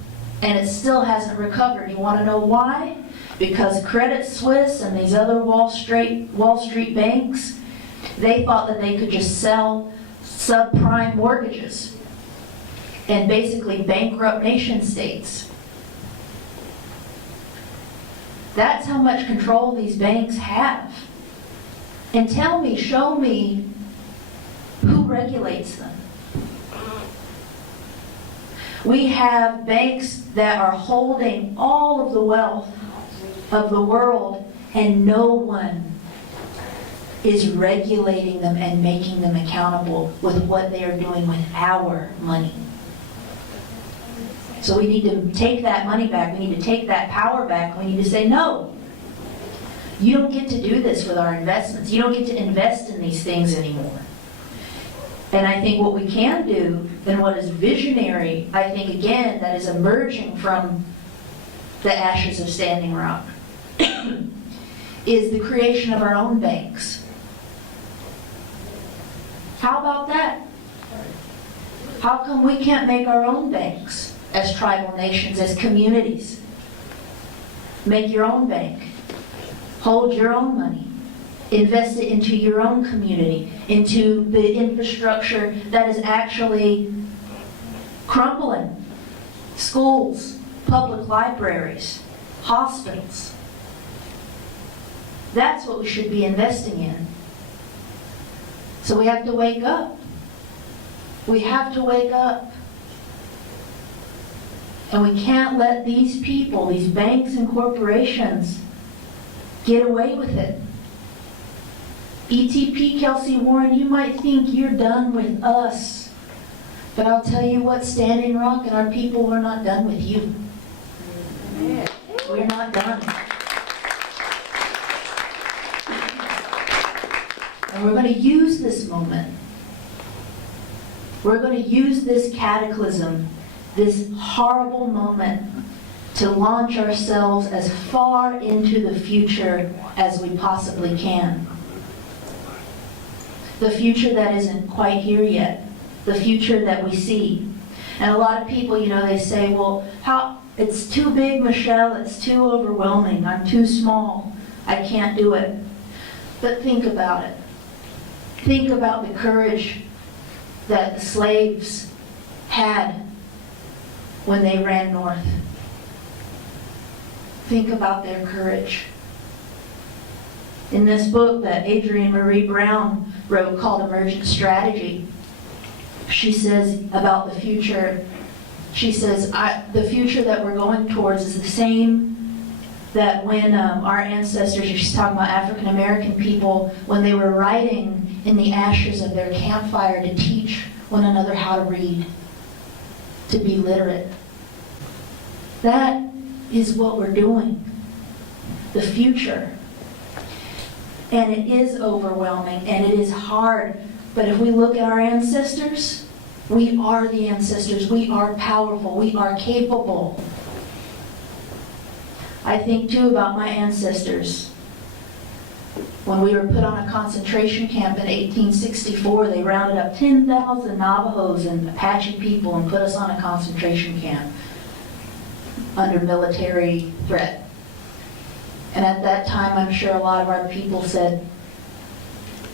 and it still hasn't recovered. You want to know why? Because Credit Suisse and these other Wall Street banks, they thought that they could just sell subprime mortgages and basically bankrupt nation states. That's how much control these banks have. And tell me, show me, who regulates them? We have banks that are holding all of the wealth of the world, and no one is regulating them and making them accountable with what they are doing with our money. So we need to take that money back. We need to take that power back. We need to say, no, you don't get to do this with our investments. You don't get to invest in these things anymore. And I think what we can do, and what is visionary, I think again, that is emerging from the ashes of Standing Rock, is the creation of our own banks. How about that? How come we can't make our own banks as tribal nations, as communities? Make your own bank. Hold your own money. Invest it into your own community, into the infrastructure that is actually crumbling. Schools, public libraries, hospitals. That's what we should be investing in. So we have to wake up. We have to wake up. And we can't let these people, these banks and corporations, get away with it. ETP, Kelsey Warren, you might think you're done with us. But I'll tell you what, Standing Rock and our people, we're not done with you. We're not done. And we're going to use this moment. We're going to use this cataclysm, this horrible moment, to launch ourselves as far into the future as we possibly can. The future that isn't quite here yet. The future that we see. And a lot of people, you know, they say, well, it's too big, Michelle, it's too overwhelming, I'm too small, I can't do it. But think about it. Think about the courage that the slaves had when they ran north. Think about their courage. In this book that Adrienne Marie Brown wrote called Emergent Strategy, she says about the future, she says, the future that we're going towards is the same that when our ancestors, she's talking about African American people, when they were writing in the ashes of their campfire to teach one another how to read, to be literate. That is what we're doing. The future. And it is overwhelming and it is hard. But if we look at our ancestors, we are the ancestors. We are powerful. We are capable. I think too about my ancestors. When we were put on a concentration camp in 1864, they rounded up 10,000 Navajos and Apache people and put us on a concentration camp under military threat. And at that time, I'm sure a lot of our people said,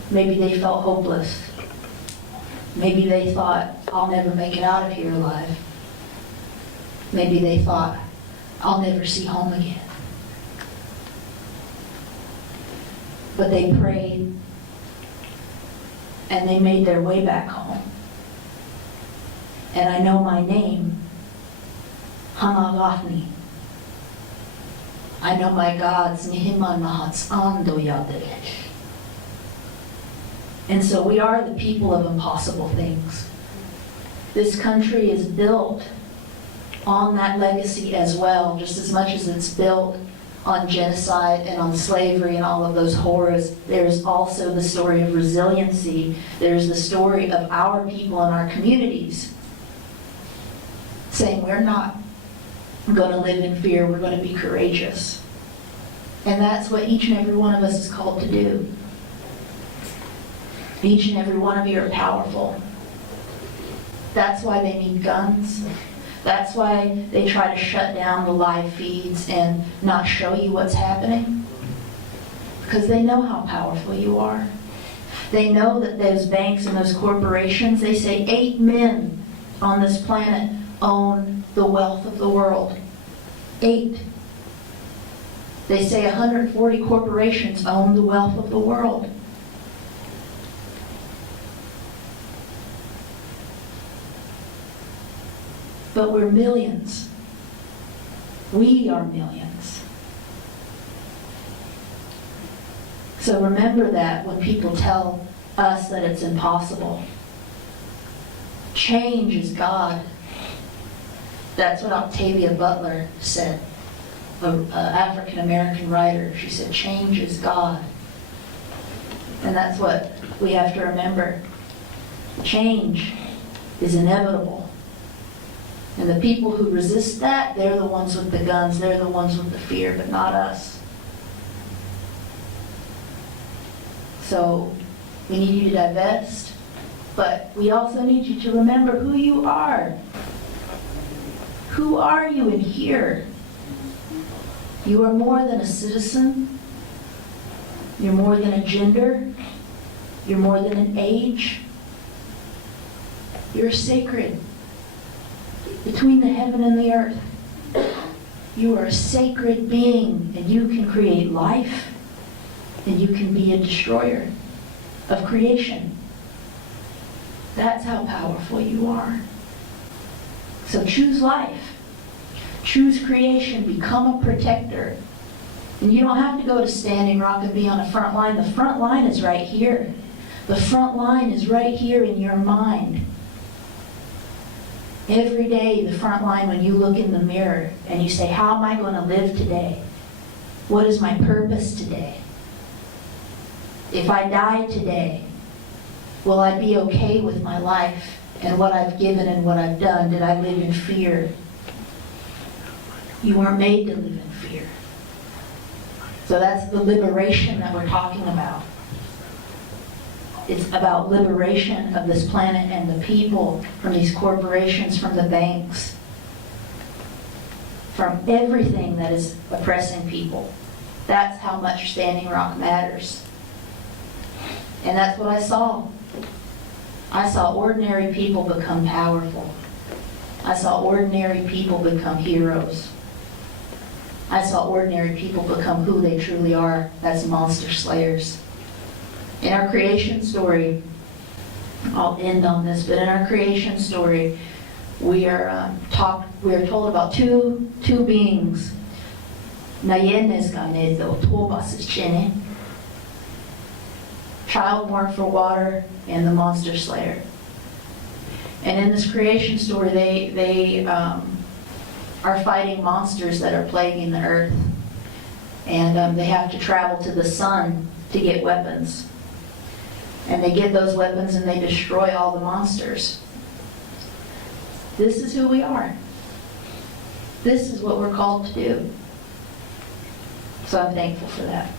maybe they felt hopeless. Maybe they thought, I'll never make it out of here alive. Maybe they thought, I'll never see home again. But they prayed, and they made their way back home. And I know my name, Hanagahni. I know my God's Nihiman Mahatsando Yadesh. And so we are the people of impossible things. This country is built on that legacy as well, just as much as it's built on genocide and on slavery and all of those horrors. There's also the story of resiliency. There's the story of our people and our communities saying we're not going to live in fear, we're going to be courageous. And that's what each and every one of us is called to do. Each and every one of you are powerful. That's why they need guns. That's why they try to shut down the live feeds and not show you what's happening. Because they know how powerful you are. They know that those banks and those corporations, they say 8 men on this planet own the wealth of the world. 8. They say 140 corporations own the wealth of the world. But we're millions. We are millions. So remember that when people tell us that it's impossible. Change is God. That's what Octavia Butler said, an African-American writer. She said, change is God. And that's what we have to remember. Change is inevitable. And the people who resist that, they're the ones with the guns, they're the ones with the fear, but not us. So we need you to divest, but we also need you to remember who you are. Who are you in here? You are more than a citizen. You're more than a gender. You're more than an age. You're sacred. Between the heaven and the earth, you are a sacred being, and you can create life, and you can be a destroyer of creation. That's how powerful you are. So choose life. Choose creation. Become a protector. And you don't have to go to Standing Rock and be on the front line. The front line is right here. The front line is right here in your mind. Every day, the front line, when you look in the mirror and you say, how am I going to live today? What is my purpose today? If I die today, will I be okay with my life and what I've given and what I've done? Did I live in fear? You weren't made to live in fear. So that's the liberation that we're talking about. It's about liberation of this planet and the people from these corporations, from the banks, from everything that is oppressing people. That's how much Standing Rock matters. And that's what I saw. I saw ordinary people become powerful. I saw ordinary people become heroes. I saw ordinary people become who they truly are. That's monster slayers. In our creation story, I'll end on this, but in our creation story, we are told about two beings. Child born for water and the monster slayer. And in this creation story, they are fighting monsters that are plaguing the earth. And they have to travel to the sun to get weapons. And they get those weapons and they destroy all the monsters. This is who we are. This is what we're called to do. So I'm thankful for that.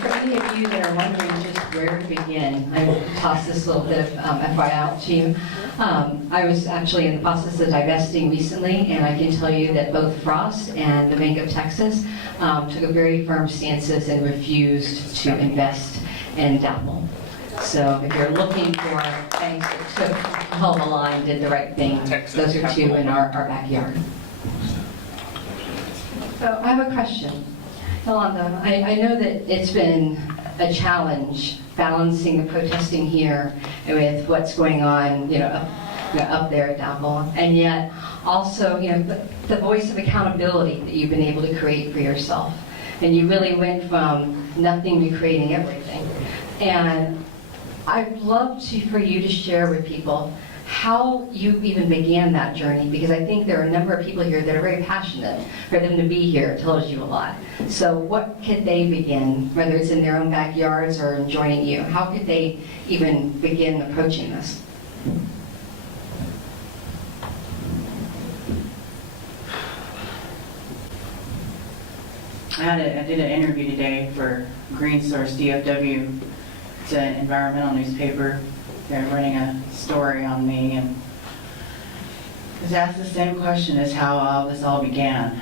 For any of you that are wondering just where to begin, I will toss this little bit of FYI out to you. I was actually in the process of divesting recently, and I can tell you that both Frost and the Bank of Texas took a very firm stances and refused to invest in Dapple. So if you're looking for banks that took a hell of a line, did the right thing, those are two in our backyard. So I have a question. Yolanda, I know that it's been a challenge balancing the protesting here with what's going on, up there at Dapple, and yet also, the voice of accountability that you've been able to create for yourself. And you really went from nothing to creating everything. And I'd love for you to share with people how you even began that journey, because I think there are a number of people here that are very passionate. For them to be here tells you a lot. So what could they begin, whether it's in their own backyards or in joining you? How could they even begin approaching this? I did an interview today for GreenSourceDFW. It's an environmental newspaper. They're running a story on me, and I was asked the same question as how all this all began.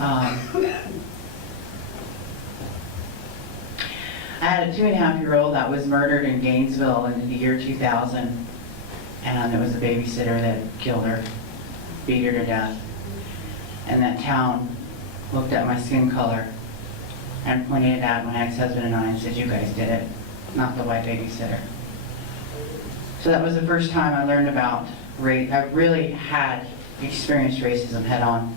I had a 2.5-year-old that was murdered in Gainesville in the year 2000, and it was a babysitter that killed her, beat her to death. And that town looked at my skin color and pointed it at my ex-husband and I and said, "You guys did it, not the white babysitter." So that was the first time I learned about race. I really had experienced racism head on.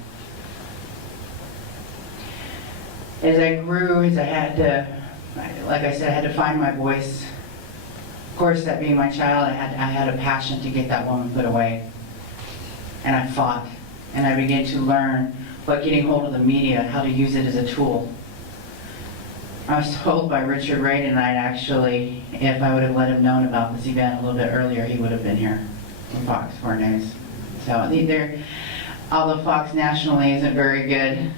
As I grew, as I had to, like I said, I had to find my voice. Of course, that being my child, I had a passion to get that woman put away. And I fought, and I began to learn what getting hold of the media, how to use it as a tool. I was told by Richard Ray tonight, actually, if I would have let him known about this event a little bit earlier, he would have been here from Fox 4 News. So although Fox nationally isn't very good,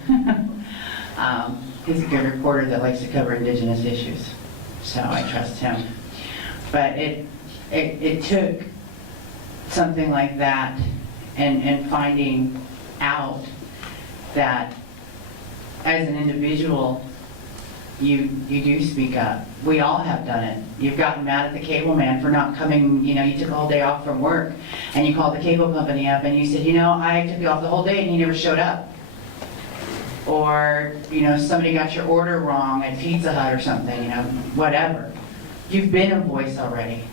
he's a good reporter that likes to cover Indigenous issues. So I trust him. But it took something like that and finding out that as an individual, you do speak up. We all have done it. You've gotten mad at the cable man for not coming, you took a whole day off from work, and you called the cable company up and you said, I took you off the whole day and you never showed up. Or, somebody got your order wrong at Pizza Hut or something, whatever. You've been a voice already.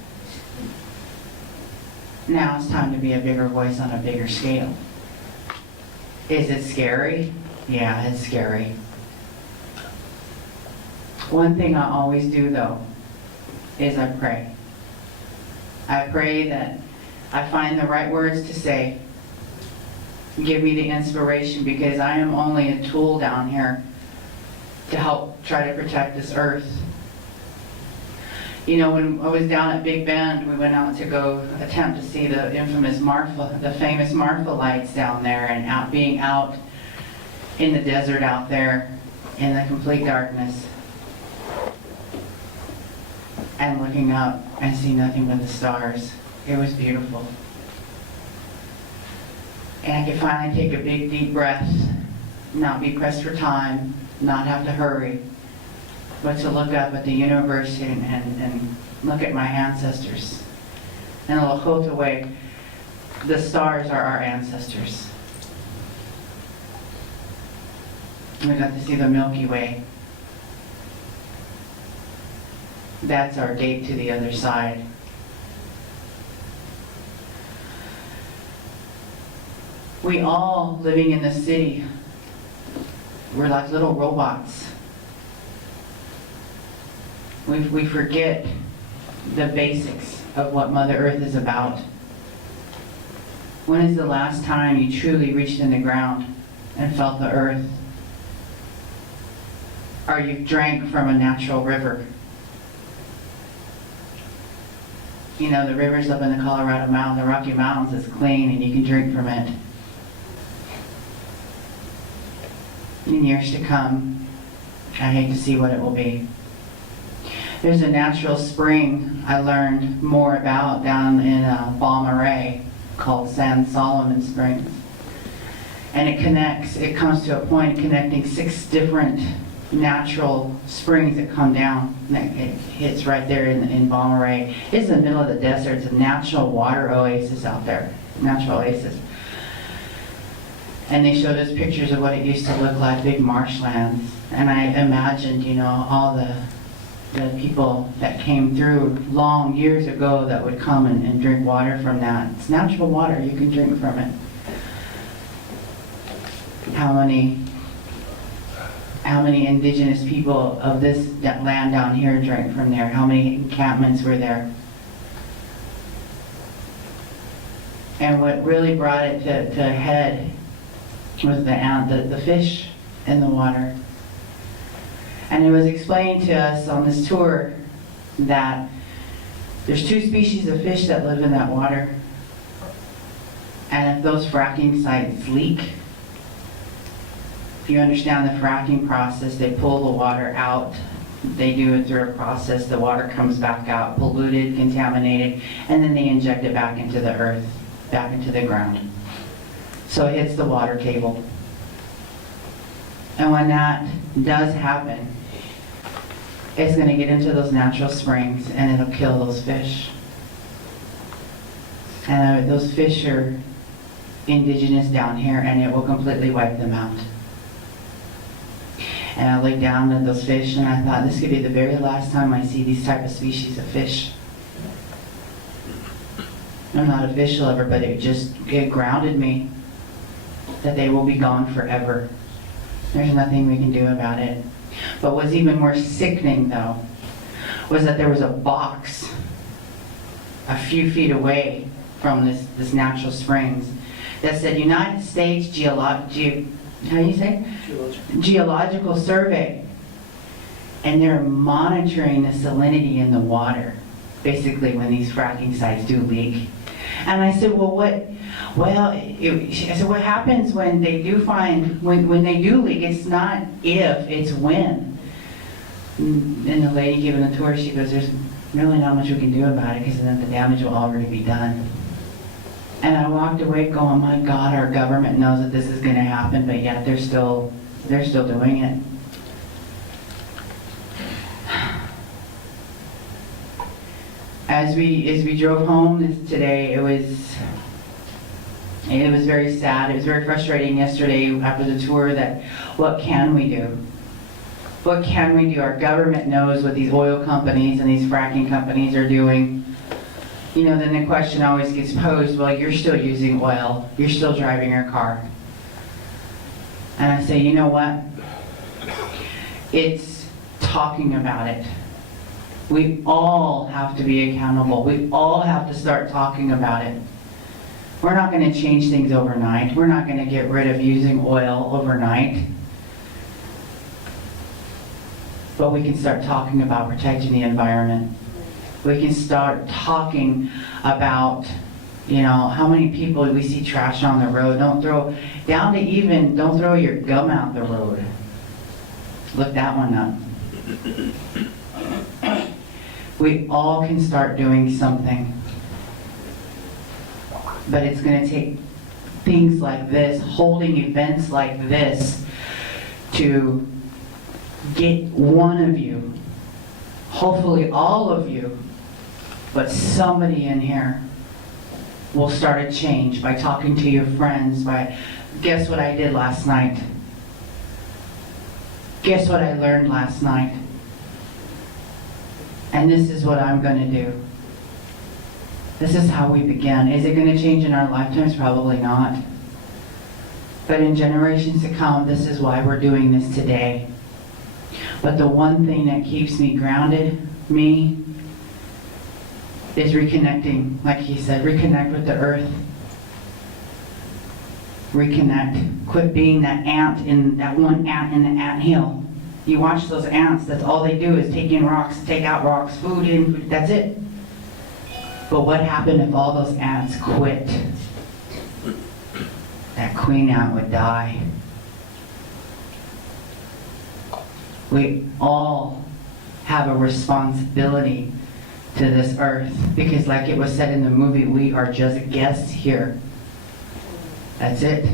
Now it's time to be a bigger voice on a bigger scale. Is it scary? Yeah, it's scary. One thing I always do, though, is I pray. I pray that I find the right words to say. Give me the inspiration, because I am only a tool down here to help try to protect this earth. When I was down at Big Bend, we went out to go attempt to see the famous Marfa lights down there, and being out in the desert out there in the complete darkness, and looking up and see nothing but the stars. It was beautiful. And I could finally take a big deep breath, not be pressed for time, not have to hurry, but to look up at the universe and look at my ancestors. And a Lakota way, the stars are our ancestors. We got to see the Milky Way. That's our gate to the other side. We all living in the city, we're like little robots. We forget the basics of what Mother Earth is about. When is the last time you truly reached in the ground and felt the earth? Or you've drank from a natural river? The rivers up in the Colorado Mountains, the Rocky Mountains, is clean and you can drink from it. in years to come. I hate to see what it will be. There's a natural spring I learned more about down in Balmaray called San Solomon Springs. And it comes to a point connecting 6 different natural springs that come down. It hits right there in Balmaray. It's in the middle of the desert. It's a natural water oasis out there, natural oasis. And they showed us pictures of what it used to look like, big marshlands. And I imagined, all the people that came through long years ago that would come and drink water from that. It's natural water, you can drink from it. How many indigenous people of this land down here drank from there? How many encampments were there? And what really brought it to a head was the fish in the water. And it was explained to us on this tour that there's 2 species of fish that live in that water. And if those fracking sites leak, if you understand the fracking process, they pull the water out. They do it through a process. The water comes back out, polluted, contaminated, and then they inject it back into the earth, back into the ground. So it hits the water table. And when that does happen, it's going to get into those natural springs and it'll kill those fish. And those fish are indigenous down here, and it will completely wipe them out. And I looked down at those fish and I thought, this could be the very last time I see these type of species of fish. I'm not a fish lover, but it grounded me that they will be gone forever. There's nothing we can do about it. But what's even more sickening, though, was that there was a box a few feet away from this natural springs that said United States Geological Survey. And they're monitoring the salinity in the water, basically when these fracking sites do leak. And I said, I said, what happens when they do when they do leak? It's not if, it's when. And the lady giving the tour, she goes, there's really not much we can do about it because then the damage will already be done. And I walked away going, my God, our government knows that this is going to happen, but yet they're still doing it. As we drove home today, it was very sad. It was very frustrating yesterday after the tour that what can we do? What can we do? Our government knows what these oil companies and these fracking companies are doing. Then the question always gets posed, well, you're still using oil. You're still driving your car. And I say, you know what? It's talking about it. We all have to be accountable. We all have to start talking about it. We're not going to change things overnight. We're not going to get rid of using oil overnight. But we can start talking about protecting the environment. We can start talking about, how many people we see trash on the road. Don't throw your gum out the road. Look that one up. We all can start doing something. But it's going to take things like this, holding events like this, to get one of you, hopefully all of you, but somebody in here will start a change by talking to your friends, guess what I did last night? Guess what I learned last night? And this is what I'm going to do. This is how we begin. Is it going to change in our lifetimes? Probably not. But in generations to come, this is why we're doing this today. But the one thing that keeps me grounded, is reconnecting. Like he said, reconnect with the earth. Reconnect. Quit being that one ant in the anthill. You watch those ants, that's all they do is take in rocks, take out rocks, food in, food, that's it. But what happened if all those ants quit? That queen ant would die. We all have a responsibility to this earth, because like it was said in the movie, we are just guests here. That's it.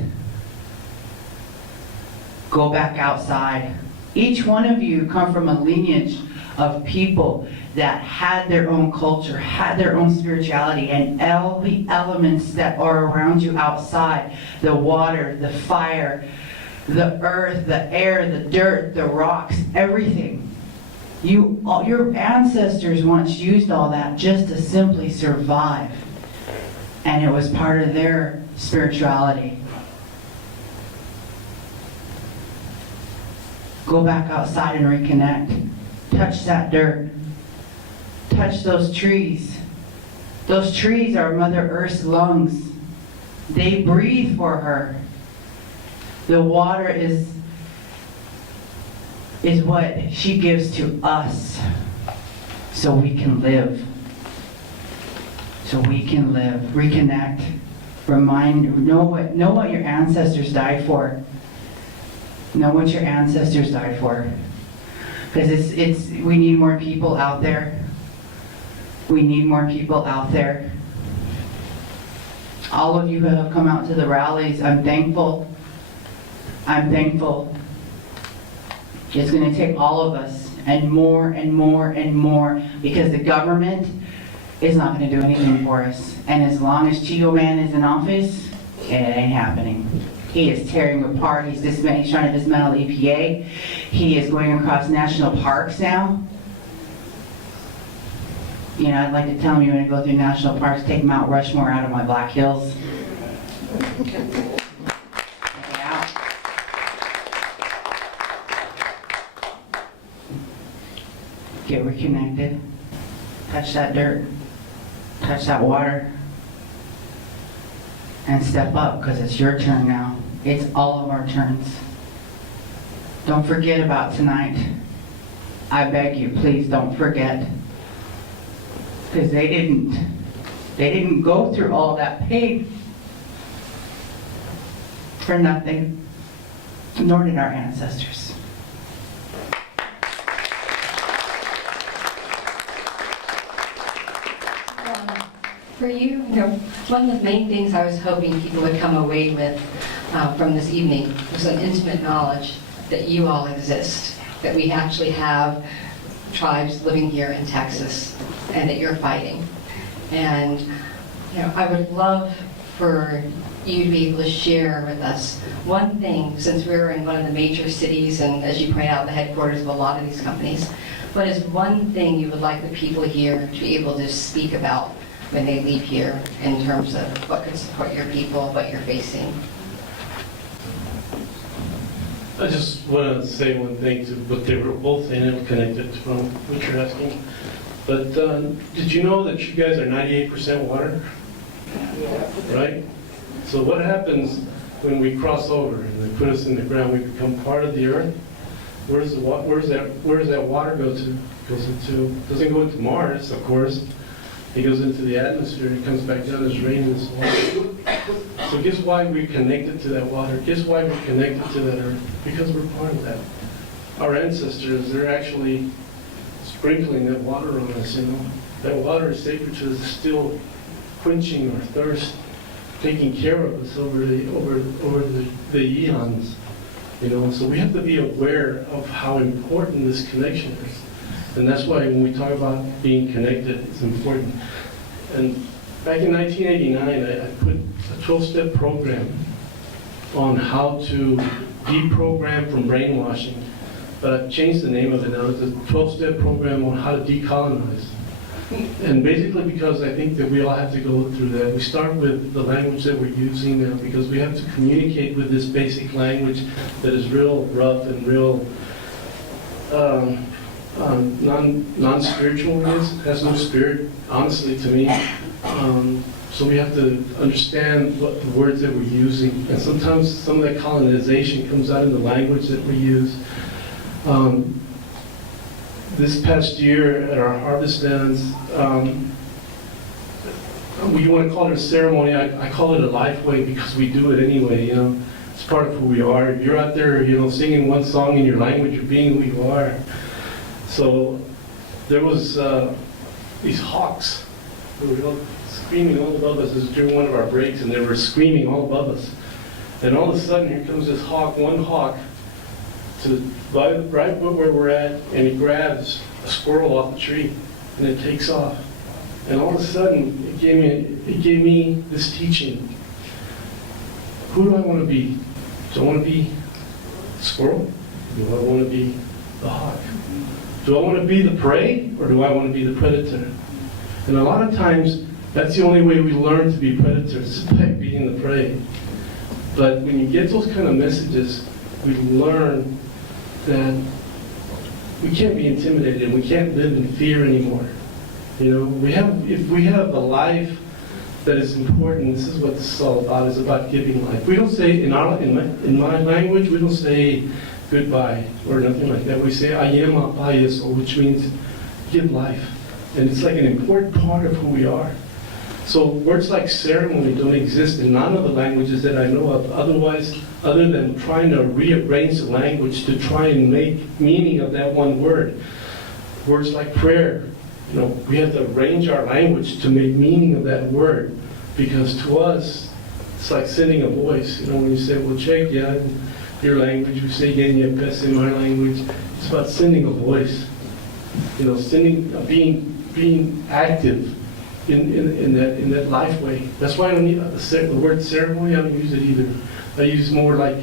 Go back outside. Each one of you come from a lineage of people that had their own culture, had their own spirituality, and all the elements that are around you outside, the water, the fire, the earth, the air, the dirt, the rocks, everything. Your ancestors once used all that just to simply survive. And it was part of their spirituality. Go back outside and reconnect. Touch that dirt. Touch those trees. Those trees are Mother Earth's lungs. They breathe for her. The water is what she gives to us so we can live. So we can live. Reconnect. Know what your ancestors died for. Know what your ancestors died for. Because we need more people out there. We need more people out there. All of you who have come out to the rallies, I'm thankful. I'm thankful. It's going to take all of us, and more and more and more, because the government is not going to do anything for us. And as long as Cheeto Man is in office, it ain't happening. He is tearing apart. He's trying to dismantle the EPA. He is going across national parks now. You know, I'd like to tell him, you're going to go through national parks, take Mount Rushmore out of my Black Hills. Get reconnected. Touch that dirt. Touch that water. And step up, because it's your turn now. It's all of our turns. Don't forget about tonight. I beg you, please don't forget. Because they didn't go through all that pain for nothing, nor did our ancestors. For you, one of the main things I was hoping people would come away with from this evening was an intimate knowledge that you all exist, that we actually have tribes living here in Texas, and that you're fighting. And I would love for you to be able to share with us one thing, since we're in one of the major cities, and as you point out, the headquarters of a lot of these companies, what is one thing you would like the people here to be able to speak about when they leave here in terms of what could support your people, what you're facing? I just want to say one thing to what they were both saying, and connected from what you're asking. But did you know that you guys are 98% water? Yeah. Right? So what happens when we cross over and they put us in the ground? We become part of the earth. Where does that water go to? Doesn't go into Mars, of course. It goes into the atmosphere, it comes back down as rain and so on. So guess why we're connected to that water? Guess why we're connected to that earth? Because we're part of that. Our ancestors, they're actually sprinkling that water on us, That water is sacred to us, still quenching our thirst, taking care of us over the eons, So we have to be aware of how important this connection is. And that's why when we talk about being connected, it's important. And back in 1989, I put a 12-step program on how to deprogram from brainwashing. But I've changed the name of it now. It's a 12-step program on how to decolonize. And basically because I think that we all have to go through that. We start with the language that we're using now, because we have to communicate with this basic language that is real rough and real non-spiritual. Has no spirit, honestly, to me. So we have to understand what the words that we're using. And sometimes some of that colonization comes out in the language that we use. This past year at our harvest dance, we want to call it a ceremony. I call it a life way because we do it anyway. It's part of who we are. If you're out there, singing one song in your language, you're being who you are. So there was these hawks who were screaming all above us. This was during one of our breaks, and they were screaming all above us. And all of a sudden, here comes this hawk, one hawk, to right where we're at, and he grabs a squirrel off the tree, and it takes off. And all of a sudden, it gave me this teaching. Who do I want to be? Do I want to be the squirrel? Do I want to be the hawk? Do I want to be the prey, or do I want to be the predator? And a lot of times, that's the only way we learn to be predators, by being the prey. But when you get those kind of messages, we learn that we can't be intimidated, and we can't live in fear anymore. If we have a life that is important, this is what this is all about, is about giving life. We don't say, in my language, we don't say goodbye or nothing like that. We say ayema payeso, which means give life. And it's like an important part of who we are. So words like ceremony don't exist in none of the languages that I know of, other than trying to rearrange the language to try and make meaning of that one word. Words like prayer, we have to arrange our language to make meaning of that word, because to us, it's like sending a voice. When you say, well, check, in your language, we say, best in my language. It's about sending a voice. Being active in that life way. That's why I don't need the word ceremony. I don't use it either. I use more like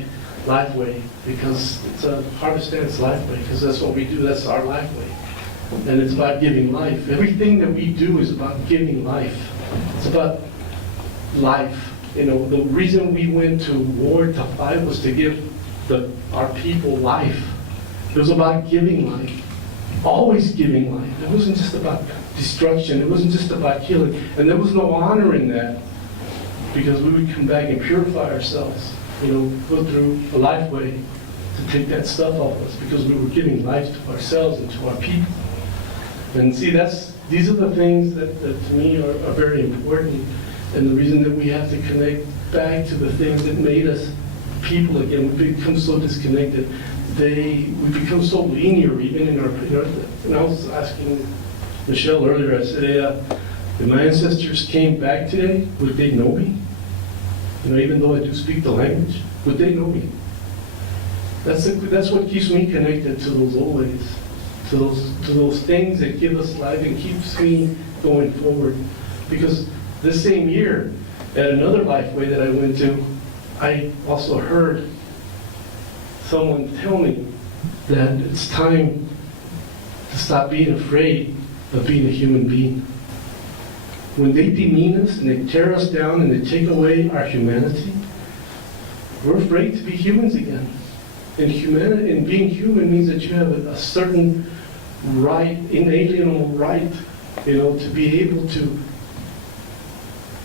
life way, because it's a harvest dance life way, because that's what we do. That's our life way. And it's about giving life. Everything that we do is about giving life. It's about life. The reason we went to war to fight was to give our people life. It was about giving life. Always giving life. It wasn't just about destruction. It wasn't just about killing. And there was no honor in that, because we would come back and purify ourselves, go through a life way to take that stuff off us, because we were giving life to ourselves and to our people. And see, these are the things that to me are very important, and the reason that we have to connect back to the things that made us people again. We become so disconnected. We become so linear even in our, and I was asking Michelle earlier, I said, if my ancestors came back today, would they know me? Even though I do speak the language, would they know me? That's what keeps me connected to those old ways, to those things that give us life and keeps me going forward. Because this same year, at another life way that I went to, I also heard someone tell me that it's time to stop being afraid of being a human being. When they demean us and they tear us down and they take away our humanity, we're afraid to be humans again. And being human means that you have a certain right, inalienable right, to be able to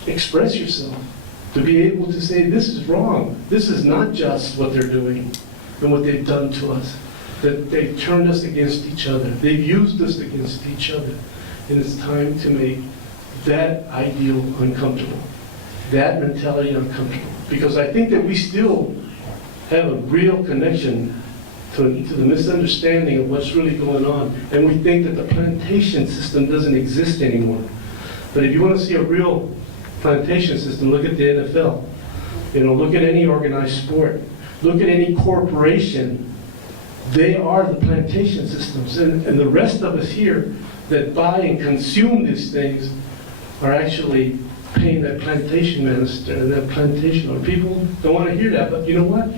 express yourself, to be able to say, this is wrong. This is not just what they're doing and what they've done to us. That they've turned us against each other. They've used us against each other. And it's time to make that ideal uncomfortable, that mentality uncomfortable. Because I think that we still have a real connection to the misunderstanding of what's really going on. And we think that the plantation system doesn't exist anymore. But if you want to see a real plantation system, look at the NFL. Look at any organized sport. Look at any corporation. They are the plantation systems. And the rest of us here that buy and consume these things are actually paying that plantation minister and that plantation owner. People don't want to hear that, but you know what?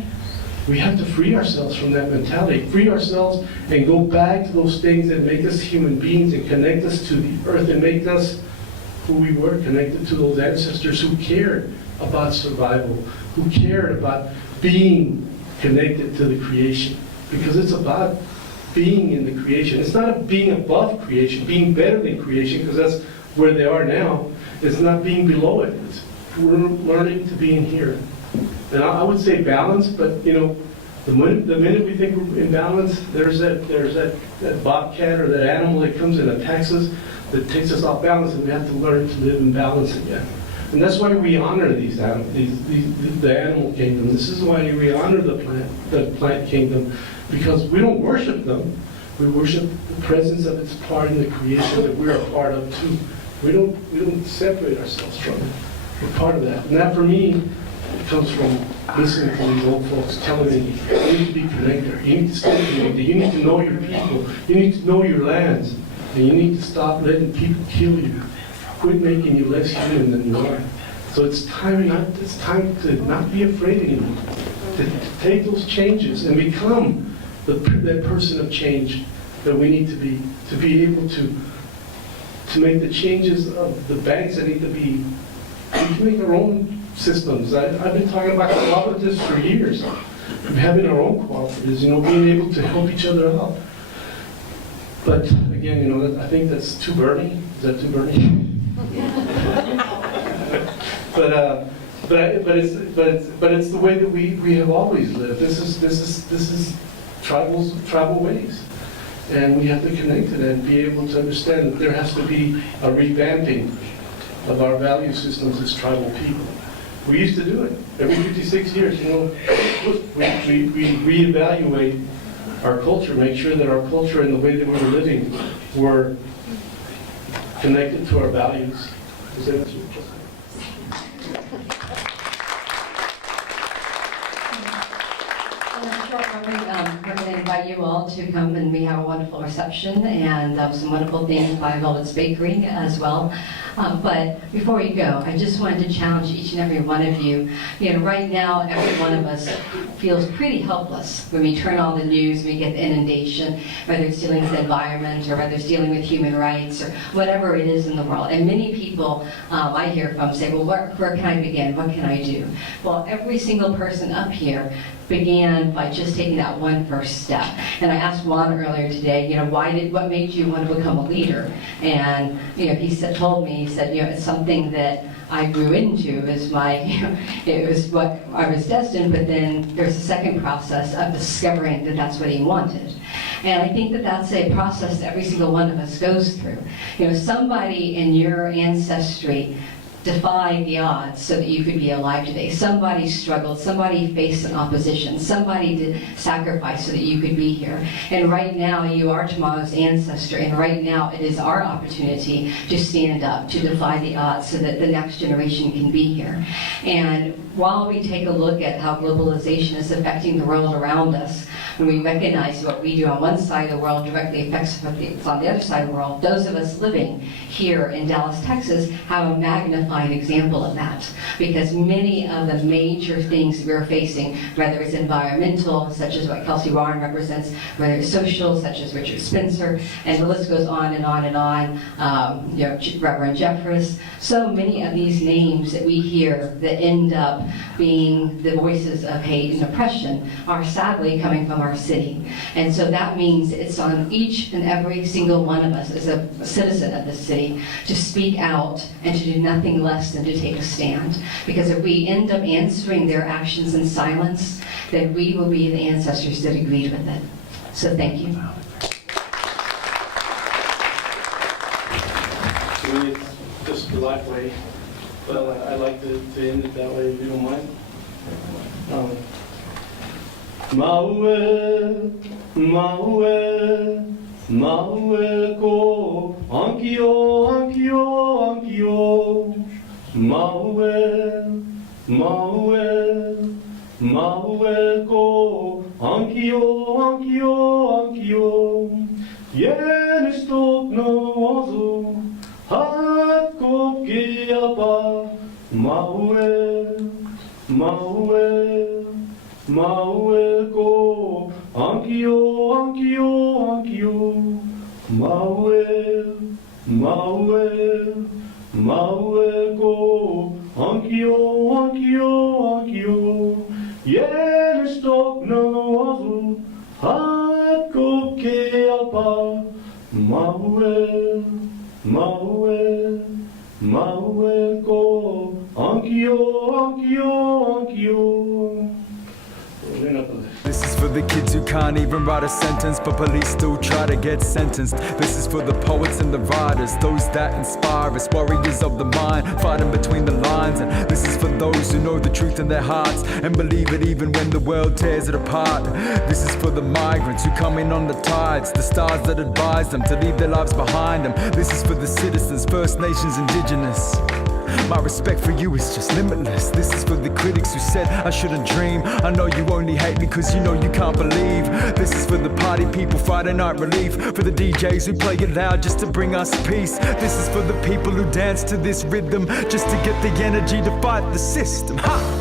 We have to free ourselves from that mentality. Free ourselves and go back to those things that make us human beings and connect us to the earth and make us who we were, connected to those ancestors who cared about survival, who cared about being connected to the creation. Because it's about being in the creation. It's not being above creation, being better than creation, because that's where they are now. It's not being below it. We're learning to be in here. And I would say balance, but the minute we think we're in balance, there's that bobcat or that animal that comes and attacks us, that takes us off balance, and we have to learn to live in balance again. And that's why we honor these animals, the animal kingdom. This is why we honor the plant kingdom, because we don't worship them. We worship the presence of its part in the creation that we're a part of too. We don't separate ourselves from it. We're part of that. And that for me, it comes from listening to these old folks telling me, you need to be connected. You need to stay connected. You need to know your people. You need to know your lands. And you need to stop letting people kill you. Quit making you less human than you are. So it's time to not be afraid anymore. To take those changes and become that person of change that we need to be able to make the changes of the banks that need to be. We can make our own systems. I've been talking about cooperatives for years. Having our own cooperatives, being able to help each other out. But again, I think that's too burning. Is that too burning? but it's the way that we have always lived. This is tribal ways, and we have to connect to that and be able to understand that there has to be a revamping of our value systems as tribal people. We used to do it every 56 years. We reevaluate our culture, make sure that our culture and the way that we were living were connected to our values. Is that what you're We're going to invite you all to come, and we have a wonderful reception and some wonderful things by Velvet's Bakery as well. But before we go, I just wanted to challenge each and every one of you. Right now, every one of us feels pretty helpless when we turn on the news, we get the inundation, whether it's dealing with the environment or whether it's dealing with human rights or whatever it is in the world. And many people I hear from say, well, where can I begin? What can I do? Well, every single person up here began by just taking that one first step. And I asked Juan earlier today, what made you want to become a leader? And he told me, it's something that I grew into. It was what I was destined, but then there's a second process of discovering that that's what he wanted. And I think that that's a process that every single one of us goes through. Somebody in your ancestry defied the odds so that you could be alive today. Somebody struggled, somebody faced an opposition, somebody did sacrifice so that you could be here. And right now you are tomorrow's ancestor, and right now it is our opportunity to stand up, to defy the odds so that the next generation can be here. And while we take a look at how globalization is affecting the world around us, when we recognize what we do on one side of the world directly affects what's on the other side of the world, those of us living here in Dallas, Texas, have a magnified example of that. Because many of the major things we're facing, whether it's environmental, such as what Kelsey Warren represents, whether it's social, such as Richard Spencer, and the list goes on and on and on, Reverend Jeffress, so many of these names that we hear that end up being the voices of hate and oppression are sadly coming from our city. And so that means it's on each and every single one of us as a citizen of this city to speak out and to do nothing less than to take a stand. Because if we end up answering their actions in silence, then we will be the ancestors that agreed with it. So thank you. To me, it's just the life way, but I like to end it that way, if you don't mind. Maue, maue, maue ko, ankio, ankio, ankio. Maue, maue, maue ko, ankio, ankio, ankio. Jen stop no ozu, hat ko kiapa. Maue, maue, maue ko, ankio, ankio, ankio. Maue, maue, maue ko, ankio, ankio, ankio. Jen stop no ozu, hat ko kiapa. Maue, maue, maue ko, ankio, ankio, ankio. This is for the kids who can't even write a sentence, but police still try to get sentenced. This is for the poets and the writers, those that inspire us, warriors of the mind, fighting between the lines. And this is for those who know the truth in their hearts and believe it even when the world tears it apart. This is for the migrants who come in on the tides, the stars that advise them to leave their lives behind them. This is for the citizens, First Nations, Indigenous. My respect for you is just limitless. This is for the critics who said I shouldn't dream. I know you only hate me cause you know you can't believe. This is for the party people, Friday night relief. For the DJs who play it loud just to bring us peace. This is for the people who dance to this rhythm just to get the energy to fight the system. Ha!